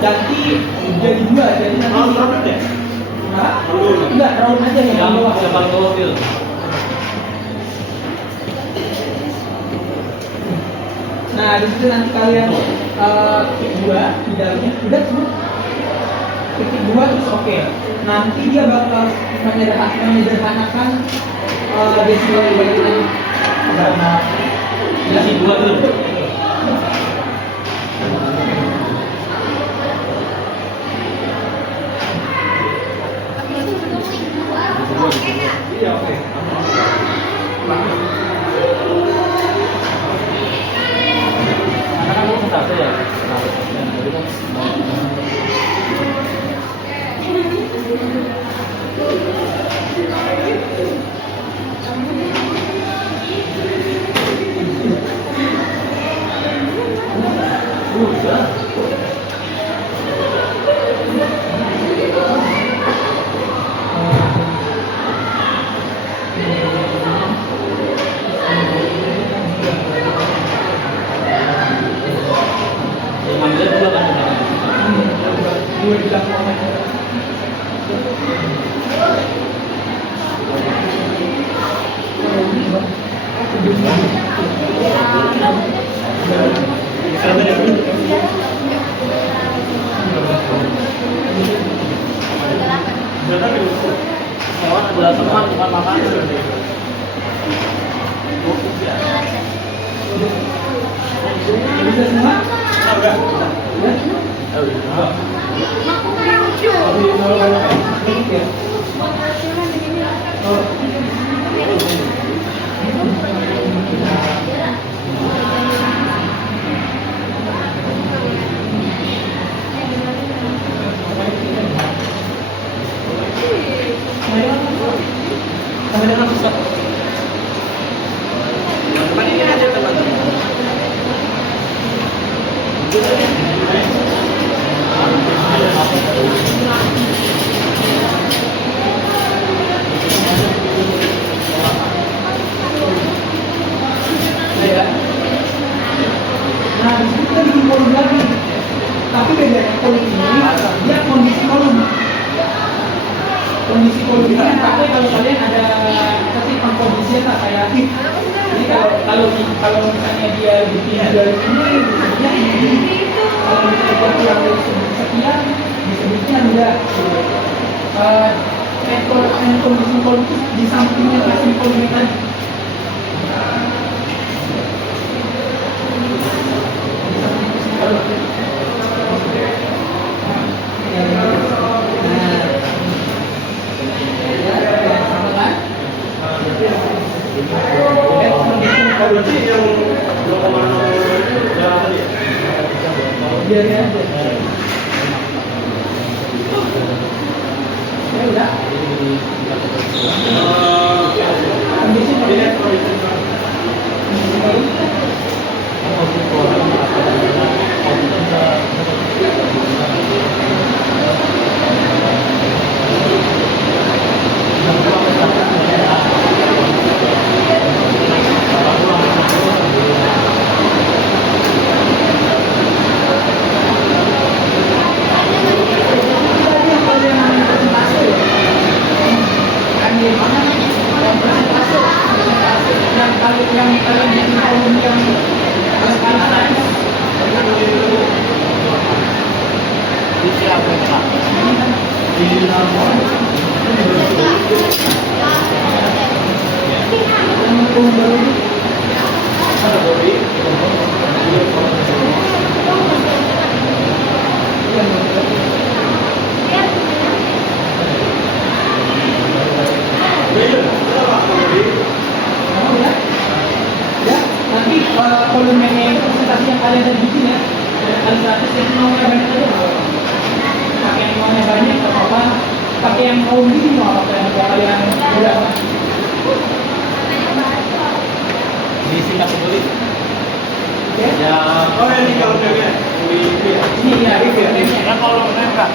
Ganti jadi 2, jadi nanti. Enggak, round aja yang paling bawah. Yang paling bawah Phil. Nah, di situ nanti kalian klik 2 di dalamnya, udah semua. Klik 2 terus oke. Nanti dia bakal menyederhanakan desimal dibandingkan karena Kasih 2 tuh. Iya, oke. Karena kan itu satu ya. Hewan adalah teman, bukan makanan. bisa semua. Sampai dengan Ustaz. Ini aja teman-teman. Nah, di situ kita bikin kolom lagi. Tapi beda kolom ini, dia kondisi kolom. Kondisi kolom ini yang pakai kalau kalian ada kasih pengkondisian lah kayak ini. Jadi kalau misalnya dia bikin dari ini, dia ini. Kalau misalnya dia kurang dari sekian, ya kondisi politis di sampingnya kasih polemik tadi. Berarti yang 2,0 tadi ya? Biarin aja. Ya udah. Kondisi volume presentasi yang kalian ada bikin ya, kali 100 yang maunya banyak aja pakai yang maunya banyak atau apa, pakai yang mau bikin mau apa yang kalian udah Diisi nggak peduli. ya. Oh ini kalau cewek Ini ya, Kan kalau mereka,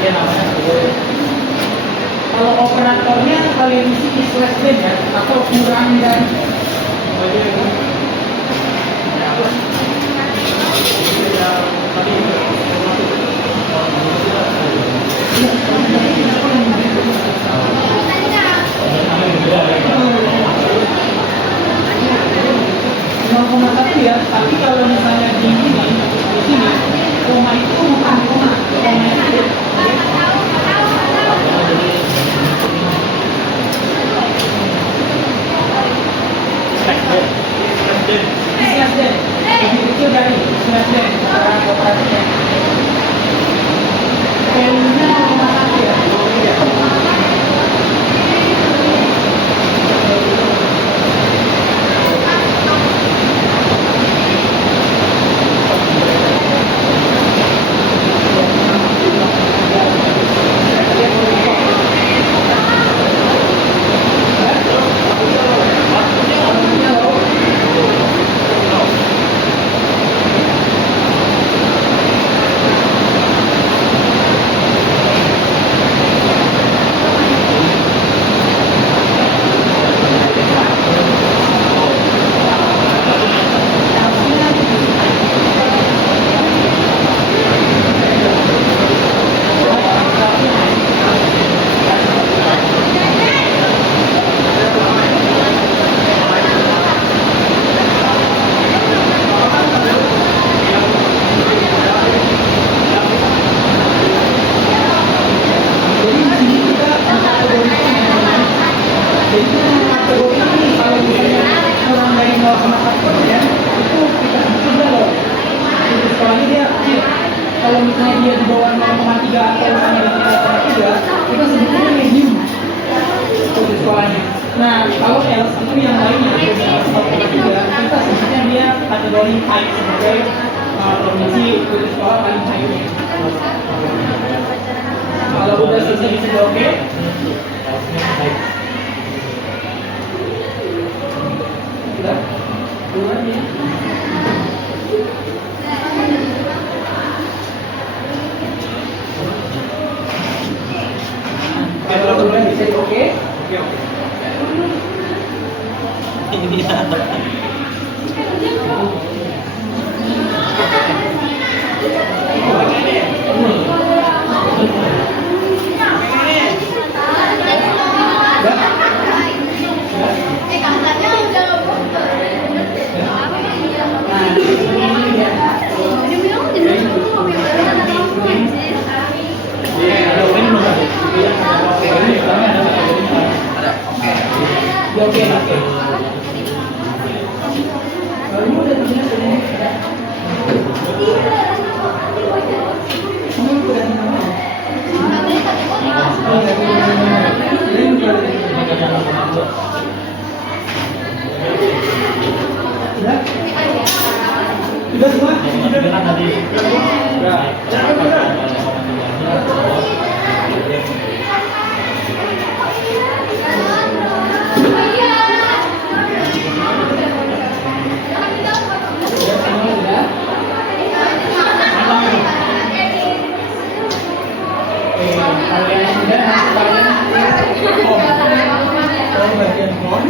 ya namanya peduli. kalau operatornya kalian isi slash bin ya, atau kurang dari ya, tapi kalau misalnya di sini koma itu bukan koma itu slash den lebih kecil dari slash den sekarang operasinya value-nya 0,1 ya. Kalau misalnya dia di bawah 0,3 atau misalnya di 0,3 itu sebetulnya medium untuk sekolahnya. Nah kalau else itu yang lainnya di 0,3 kita sebetulnya dia kategori high sebagai provinsi untuk sekolah paling high. Kalau udah selesai sudah oke. Sudah keluar ya. Kalau udah bisa oke. kalian yang muda nanti kalian bagian form.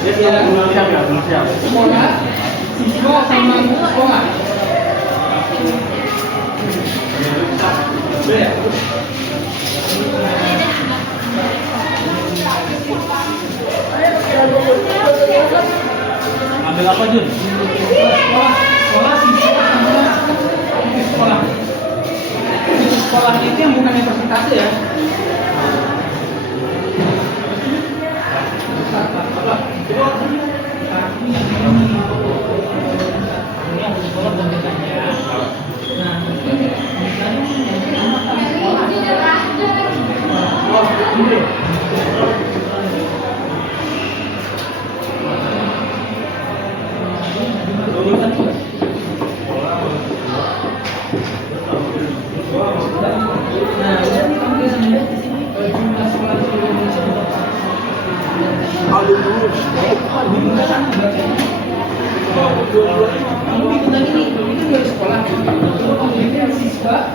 Di sini ada siswa sama sekolah. Ambil apa Jun? Sekolah siswa sama sekolah. Sekolah itu yang bukan yang persentase ya. Ini yang sekolah pemerintahnya. Kamu ikutan ini dari sekolah. Kalau kamu ini siswa,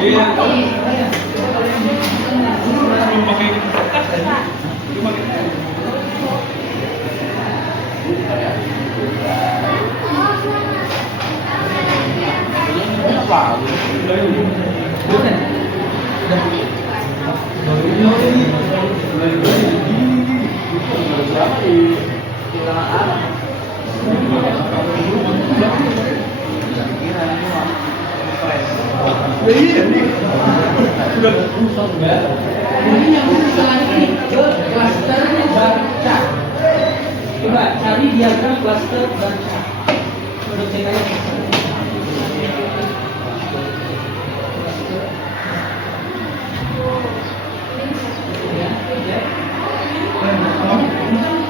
Iya. Belum pakai kertas aja. Belum pakai. Jadi yang ini klasternya baca. Coba cari diagram klaster baca. Udah cek aja.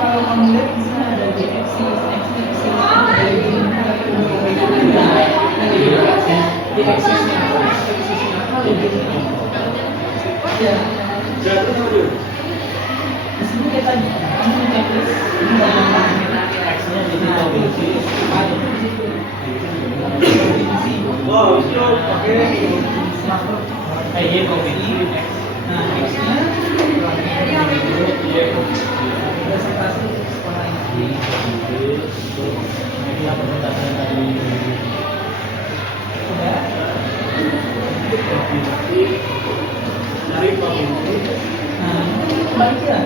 Kalau kamu lihat di sana ada DX, di sini kita tadi kamu checklist ini X-nya jadi provinsi. oh itu pakai Iya provinsi X. nah X-nya presentasi sekolah ini Ini apa persentasenya tadi? udah Dari provinsi. nah balik ya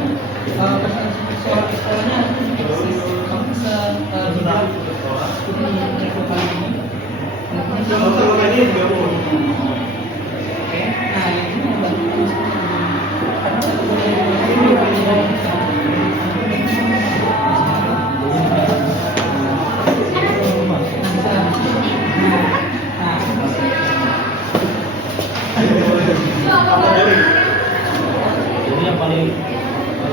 presentasi sekolahnya kamu bisa juga ini info kali ini Kalau tadi nggak mau. oke nah yang ini yang bantu kamu Jadi yang paling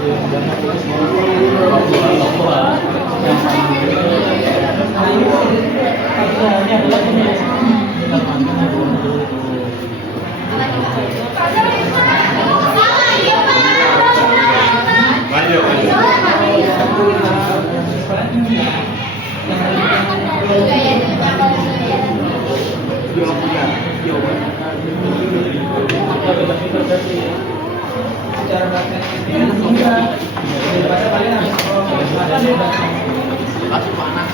banyak itu semua tokoh yang paling ini adalah secara prakteknya enggak daripada kalian harus Kasih panas.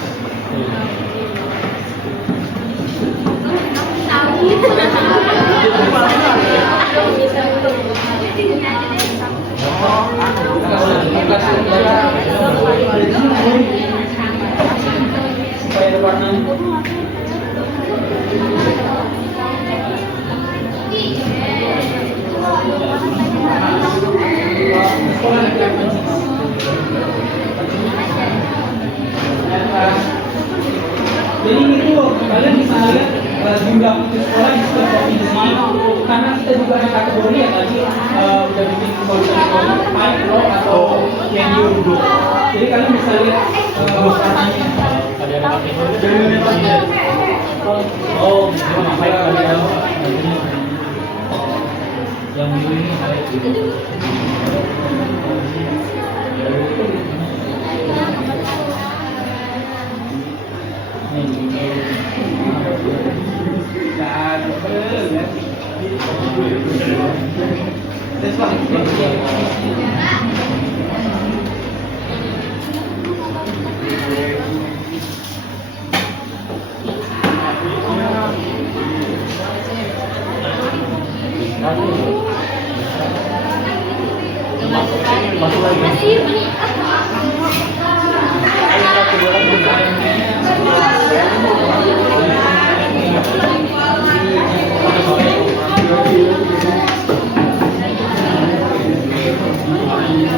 supaya ada warnanya jadi itu kalian bisa lihat jumlah putus sekolah di setiap provinsi karena kita juga ada kategori ya tadi udah bikin kategori high, low atau medium low. Jadi kalian bisa lihat warnanya. ada kategori. Oh, sampai ada yang biru ini saya masuk lagi. Thank you.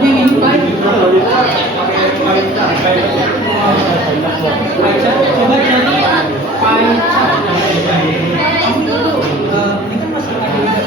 Ini yang paling coba jadi paling Beres tuh. ini kan masih ada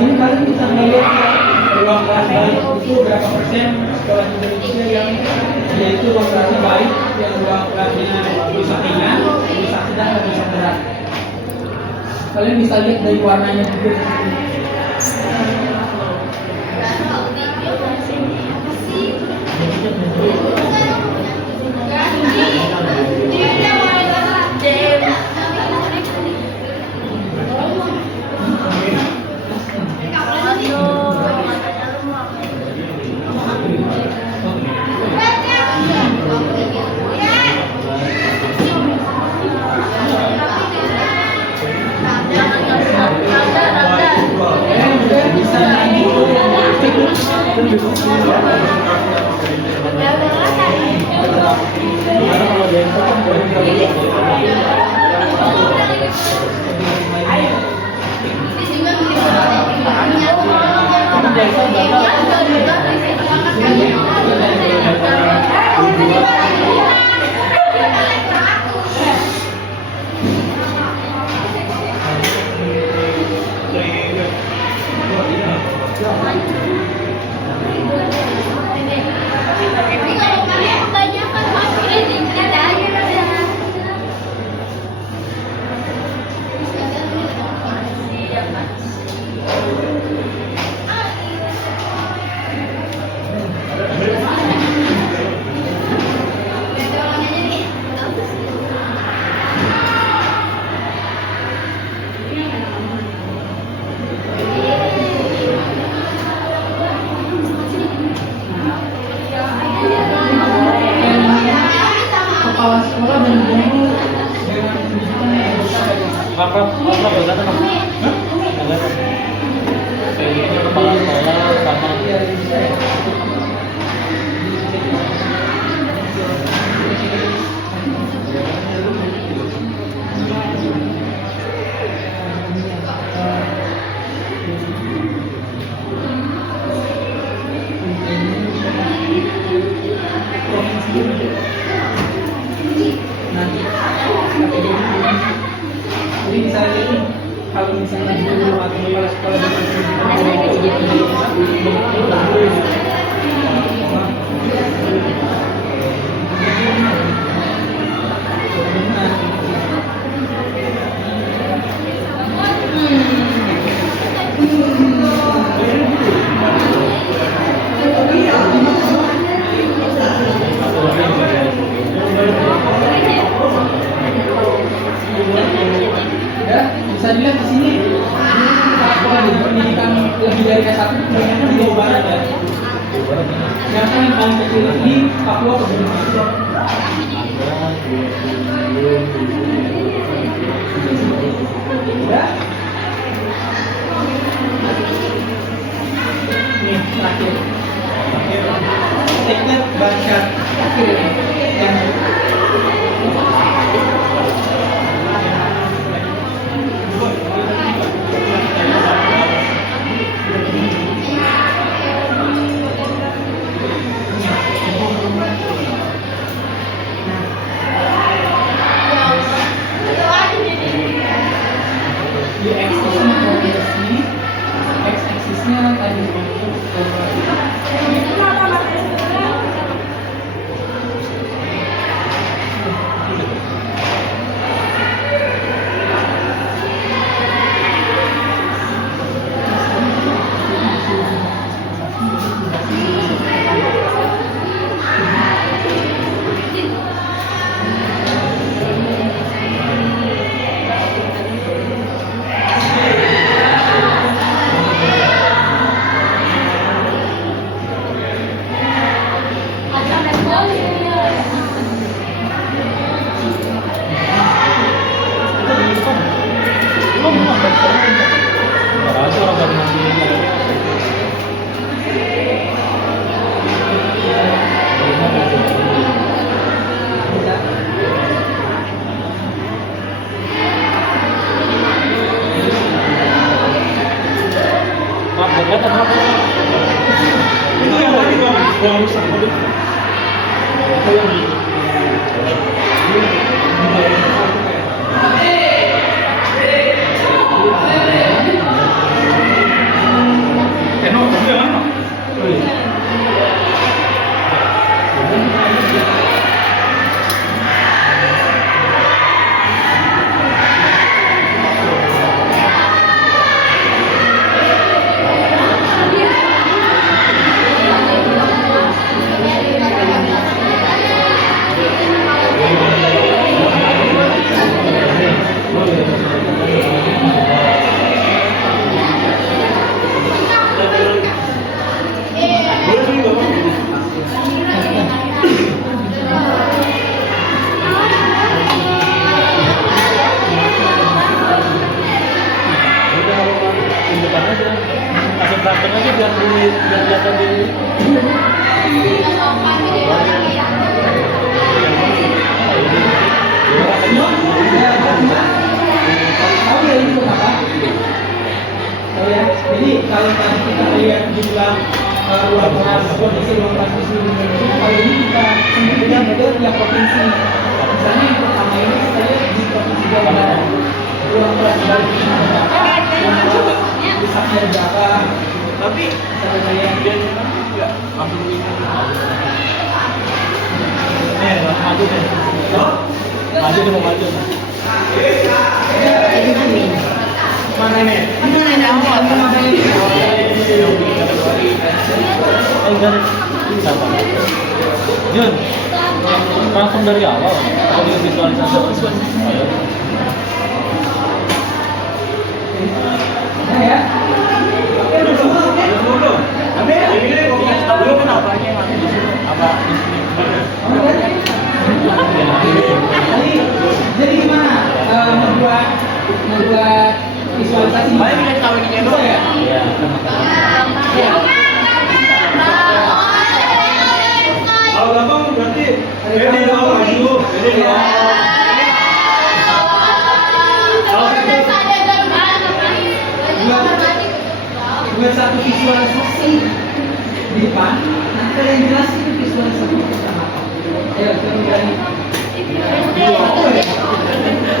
sini kalian bisa melihat ruang kelas baik itu berapa persen sekolah Indonesia yang yaitu ruang kelasnya baik, yang ruang kelasnya bisa ringan, bisa sedang, dan bisa berat. Kalian bisa lihat dari warnanya juga. Kalian juga bisa nyanyi. Kepala sekolah dan guru dengan pendidikan yang besar dan Apa bagaimana teman? Kayaknya kepala sekolah sama jadi bisa jadi kalau misalnya guru atau kepala sekolah dengan ya bisa dilihat di sini sekolah pendidikan lebih dari S1 itu kebanyakan di Jawa Barat ya. Yang paling kecil di Papua Pegunungan. Ya. Nih terakhir. Teknik baca terakhir ini yang sama progresi, x-axisnya tadi Itu yang tadi bang, yang rusak tadi. Itu yang Eno, kamu yang mana? Kasih praktek aja biar kelihatan di tahu ya ini buat apa? Tahu ya? Jadi kalau tadi kita lihat di dalam ruang kelas, kondisi ruang kelas di seluruh Indonesia, kalau ini kita sendirian itu tiap provinsi. Misalnya yang pertama ini saya di provinsi Jawa Barat, ruang kelas baru di berapa, ruang kelas pusatnya berapa, tapi saya kayak dia nggak langsung ini. maju deh. Maju deh, mau maju. Mana ini? Ini awal. Enggak, sabar. Jun, langsung dari awal. Kalau visualisasi. Ayo. Ya. Jadi gimana membuat visualisasi? Baik, kita tahu ini dulu ya. Iya. Kalau gampang berarti ini di awal maju, ini di awal. Buat satu visualisasi di depan, nanti kalian jelasin visualisasi tentang apa. Ayo, kita berani.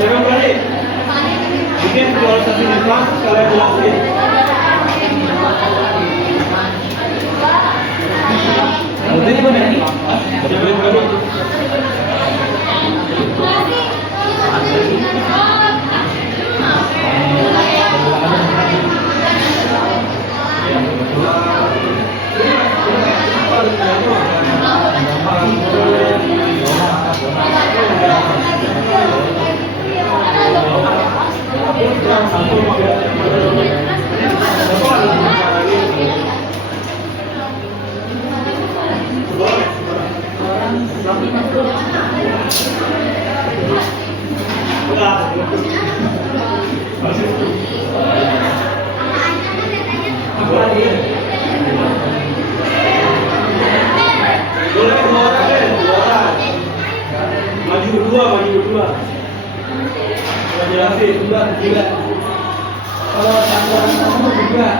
Jangan berani. Bikin visualisasi di kelas, kalian jelasin. Udah di mana nih? Berani. Boleh dua orang deh, dua orang. Maju berdua, maju berdua. Kita jelasin. Juga. Kalau satu orang satu juga.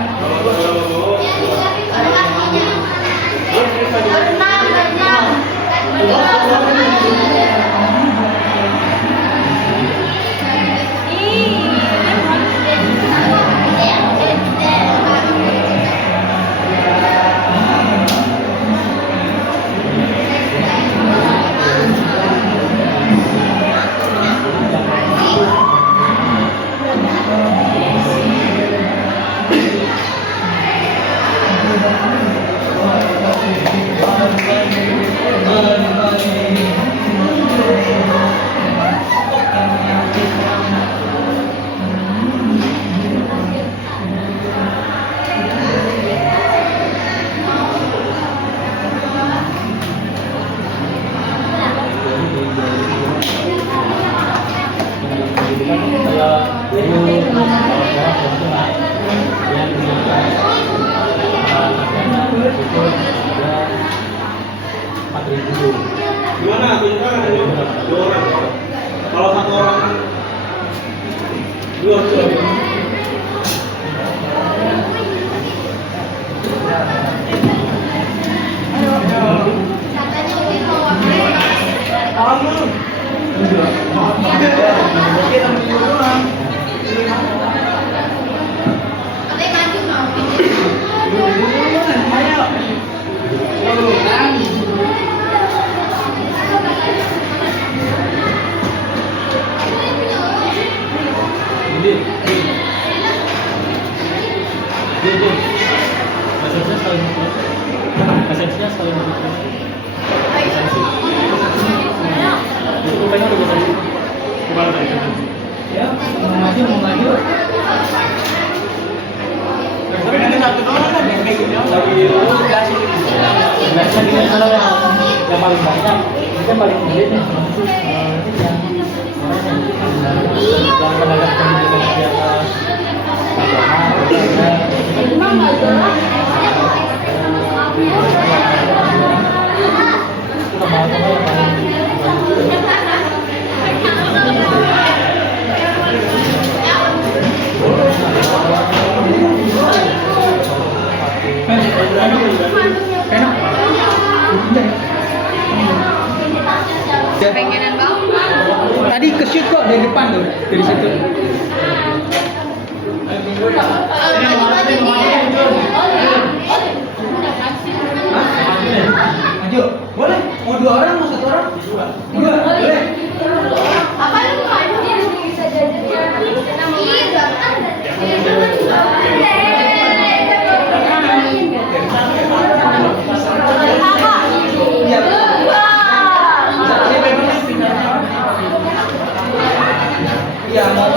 Jujur. Esensinya sekali lagi. Esensinya sekali lagi. Esensi. Itu pengen ada esensi. Gimana tadi esensi? Ya, mau maju. Tapi nanti satu doang kan kayak gini. Lagi biasanya gini kalau yang paling banyak itu kan paling gede nih. Yang tenaga pendidikan di atas Enak. Pengenan banget. Tadi ke shoot kok dari depan tuh, dari situ. Maju, boleh? Mau 2 orang, mau 1 orang? 2, boleh. Apa lu maju bisa jajan ya? Iya, Iya, mau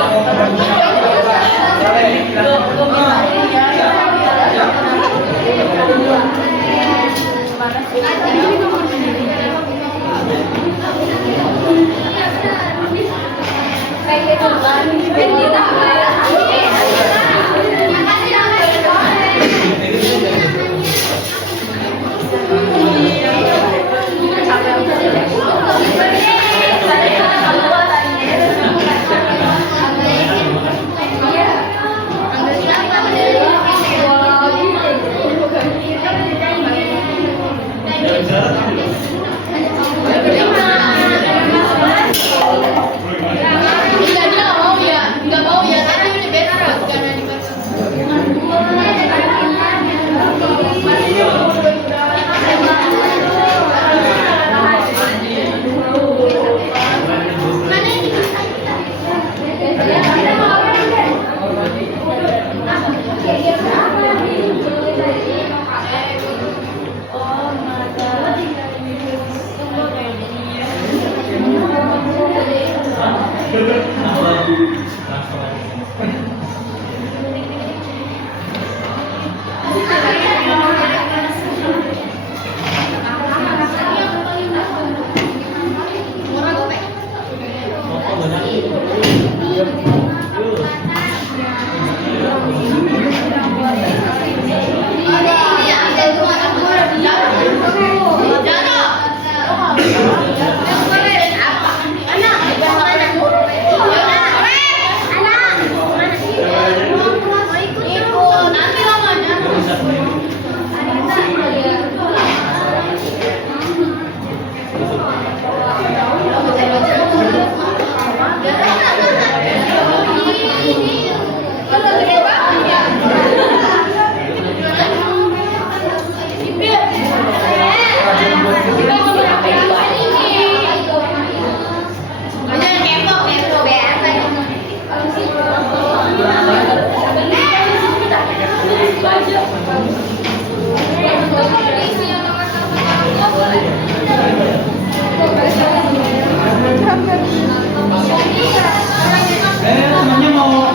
Temannya mau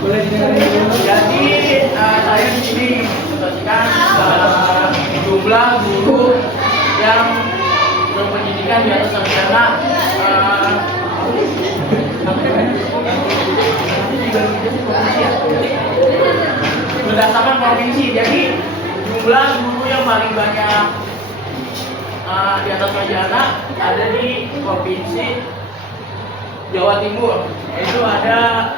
boleh jadi saya di sini menjelaskan jumlah guru yang berpendidikan di atas sarjana berdasarkan provinsi. Jadi jumlah guru yang paling banyak di atas sarjana ada di provinsi Jawa Timur, itu ada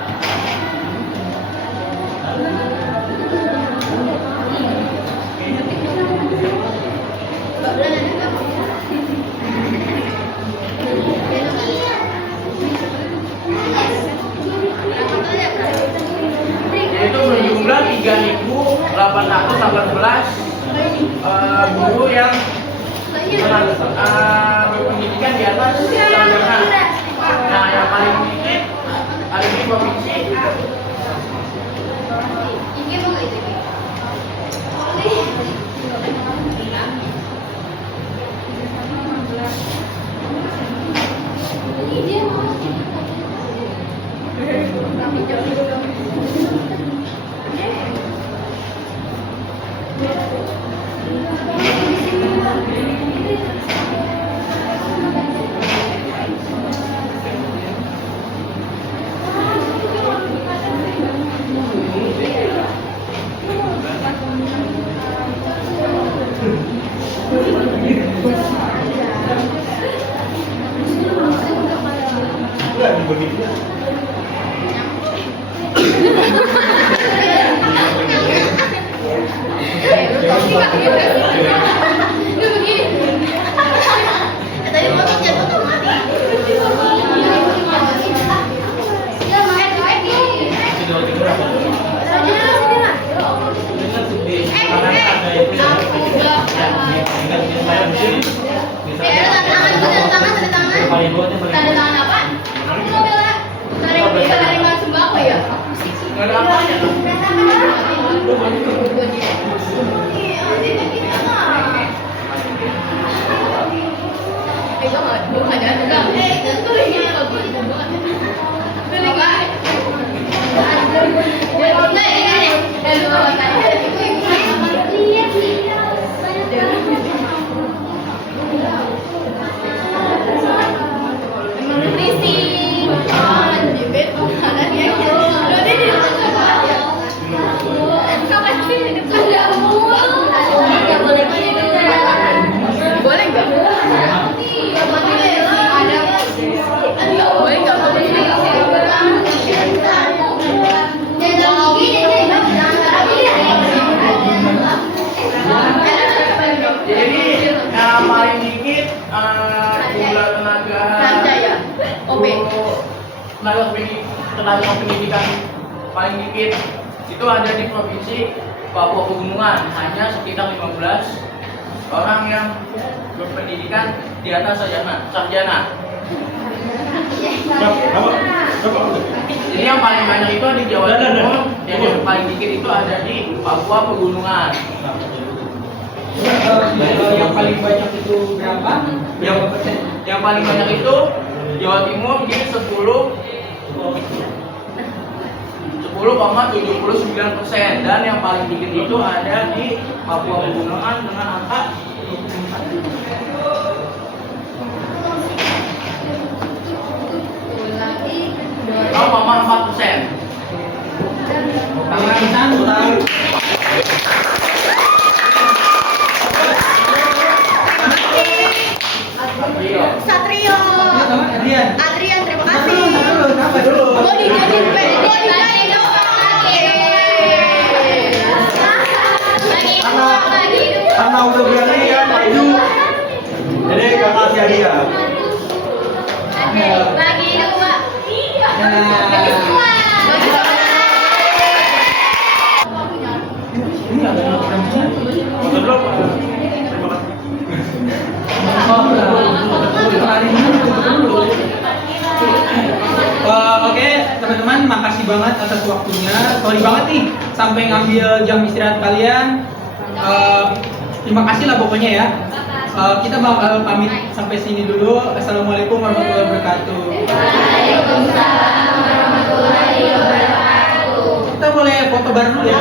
yaitu berjumlah 3.818 guru yang berpendidikan di atas sarjana. Nah, yang paling sedikit ada di provinsi Tadi motor jatuh tuh mati. Ya main lagi. Video itu berapa? Dengan di kanan ada itu yang saya di sini. Tanda tangan. Paling buatnya Tanda tangan apa? Aku mau bela. Terima sembako ya. Nggak ada apanya. Boleh nggak? Jadi yang paling dikit jumlah tenaga tenaga pendidikan paling dikit itu ada di provinsi Papua Pegunungan, hanya sekitar 15 orang yang berpendidikan di atas sarjana. Jadi yang paling banyak itu ada di Jawa Timur, dan yang paling dikit itu ada di Papua Pegunungan. Yang paling banyak itu berapa? Yang paling banyak itu Jawa Timur di 10,79%, dan yang paling dikit itu ada di Papua Pegunungan dengan angka 0,4%. Satrio. Adrian, terima kasih. Kenapa dulu? Mau dijadiin Karena udah berani kan maju. Jadi kakak kasih hadiah. Lagi dua. Ini ada Foto dulu. Terima kasih. Oke, teman-teman, makasih banget atas waktunya. Sorry banget nih sampai ngambil jam istirahat kalian. Terima kasih lah pokoknya ya. Kita bakal pamit sampai sini dulu. Assalamualaikum warahmatullahi wabarakatuh. Waalaikumsalam warahmatullahi wabarakatuh. Kita boleh foto bareng dulu ya.